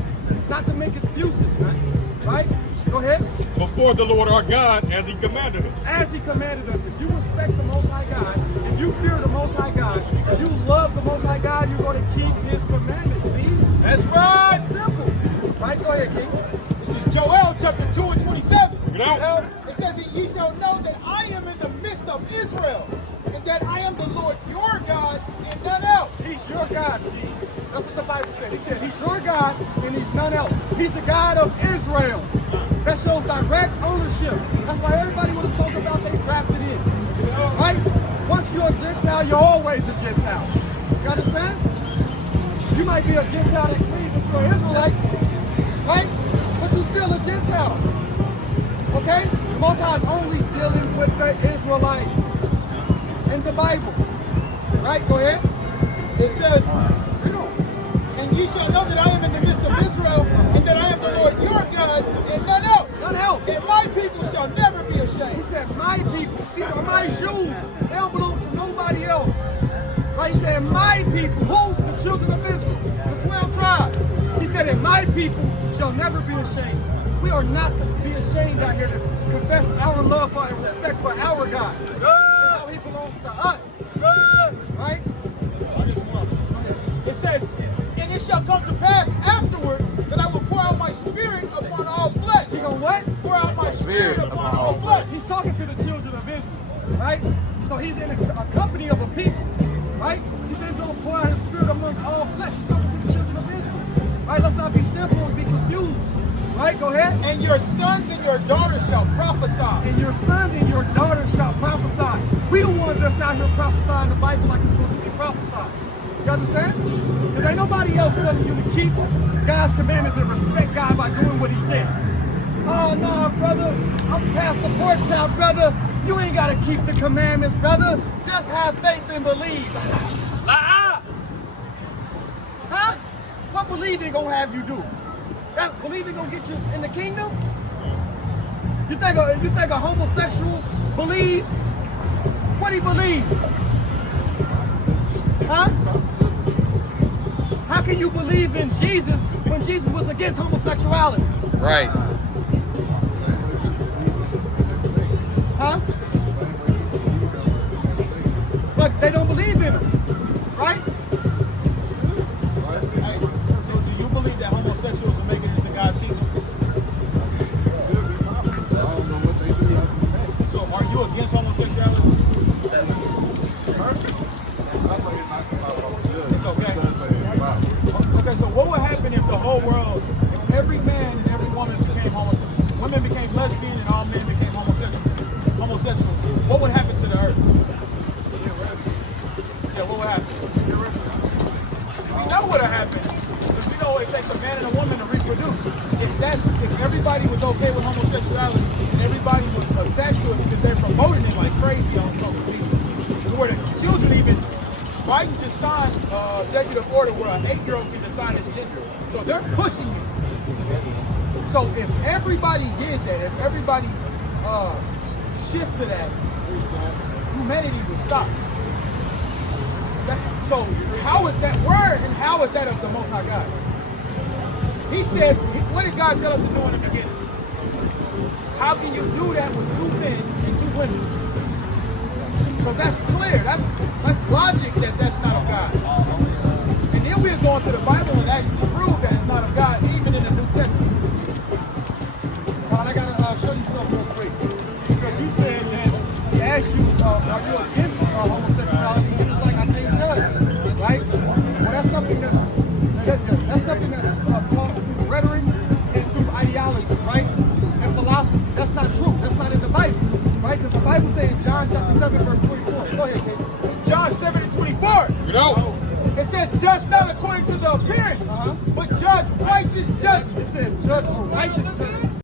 not to make excuses, right? Right? Go ahead. Before the Lord our God as He commanded us. As He commanded us, if you respect the Most High God, if you fear the Most High God, if you love the Most High God, you're going to keep His commandments, Steve. That's right. It's simple. Right? Go ahead, King. This is Joel chapter 2 and 27. Get out. It says, and ye shall know that I am in the midst of Israel, and that I am the Lord your God, and none else. He's your God, Steve. That's what the Bible said. He said he's your God and he's none else. He's the God of Israel. That shows direct ownership. That's why everybody want to talk about they drafted in. Right? Once you're a Gentile, you're always a Gentile. You understand? You might be a Gentile that believes that you're an Israelite, right? But you're still a Gentile. Okay? The Most High is only dealing with the Israelites in the Bible. Right? Go ahead. It says, and ye shall know that I am in the midst of Israel, and that I am the Lord your God, and none else. None else. And my people shall never be ashamed. He said, my people, these are my shoes. They don't belong to nobody else. Right? He said, my people, who? The children of Israel, the 12 tribes. He said, and my people shall never be ashamed. We are not to be ashamed out here to confess our love for and respect for our God. And how He belongs to us. Right? It says, and it shall come to pass afterward that I will pour out my spirit upon all flesh. You know what? Pour out my spirit upon all flesh. He's talking to the children of Israel, right? So he's in a company of a people, right? He says he's going to pour out his spirit among all flesh. He's talking to the children of Israel, right? Let's not be simple and be confused, right? Go ahead. And your sons and your daughters shall prophesy. And your sons and your daughters shall prophesy. We the ones that's out here prophesying the Bible like it's supposed to be prophesied. You understand? Because ain't nobody else telling you to keep God's commandments and respect God by doing what He said. Oh, no, brother. I'm past the pork chop, brother. You ain't got to keep the commandments, brother. Just have faith and believe. Huh? What believing gonna have you do? That believing gonna get you in the kingdom? You think a homosexual believe? What do he believe? Huh? How can you believe in Jesus when Jesus was against homosexuality? Right. Huh? But they don't believe in him, right? Hey, so do you believe that homosexuals will make it into God's kingdom? So are you against homosexuality? It's okay. Okay, so what would happen if the whole world, if every man and every woman became homosexual? Women became lesbian and all men became homosexual. What would happen to the earth? Yeah, what would happen? We know what would happen. Because we know it takes a man and a woman to reproduce. If everybody was okay with homosexuality and everybody was attached to it because they're promoting it like crazy on social media, where the children even Biden just signed executive order where an 8-year-old can decide his gender. So they're pushing you. So if everybody did that, if everybody shift to that, humanity would stop. So how is that word and how is that of the Most High God? He said, what did God tell us to do in the beginning? How can you do that with 2 men and 2 women? So that's clear. That's logic that that's not of God. And then we'll go into the Bible and actually prove that it's not of God, even in the New Testament. Ron, I gotta show you something real quick. Because you said that he asked you, are you against homosexuality? And it's like, I can't judge, right? Well, that's something that's taught through rhetoric and through ideology, right? And philosophy. That's not true. That's not in the Bible, right? Because the Bible says in John chapter 7, verse 24. Go ahead, Kate. John 7 and 24. Get out. It says, judge not according to the appearance, but judge righteous judgment. It says, judge a righteous judgment.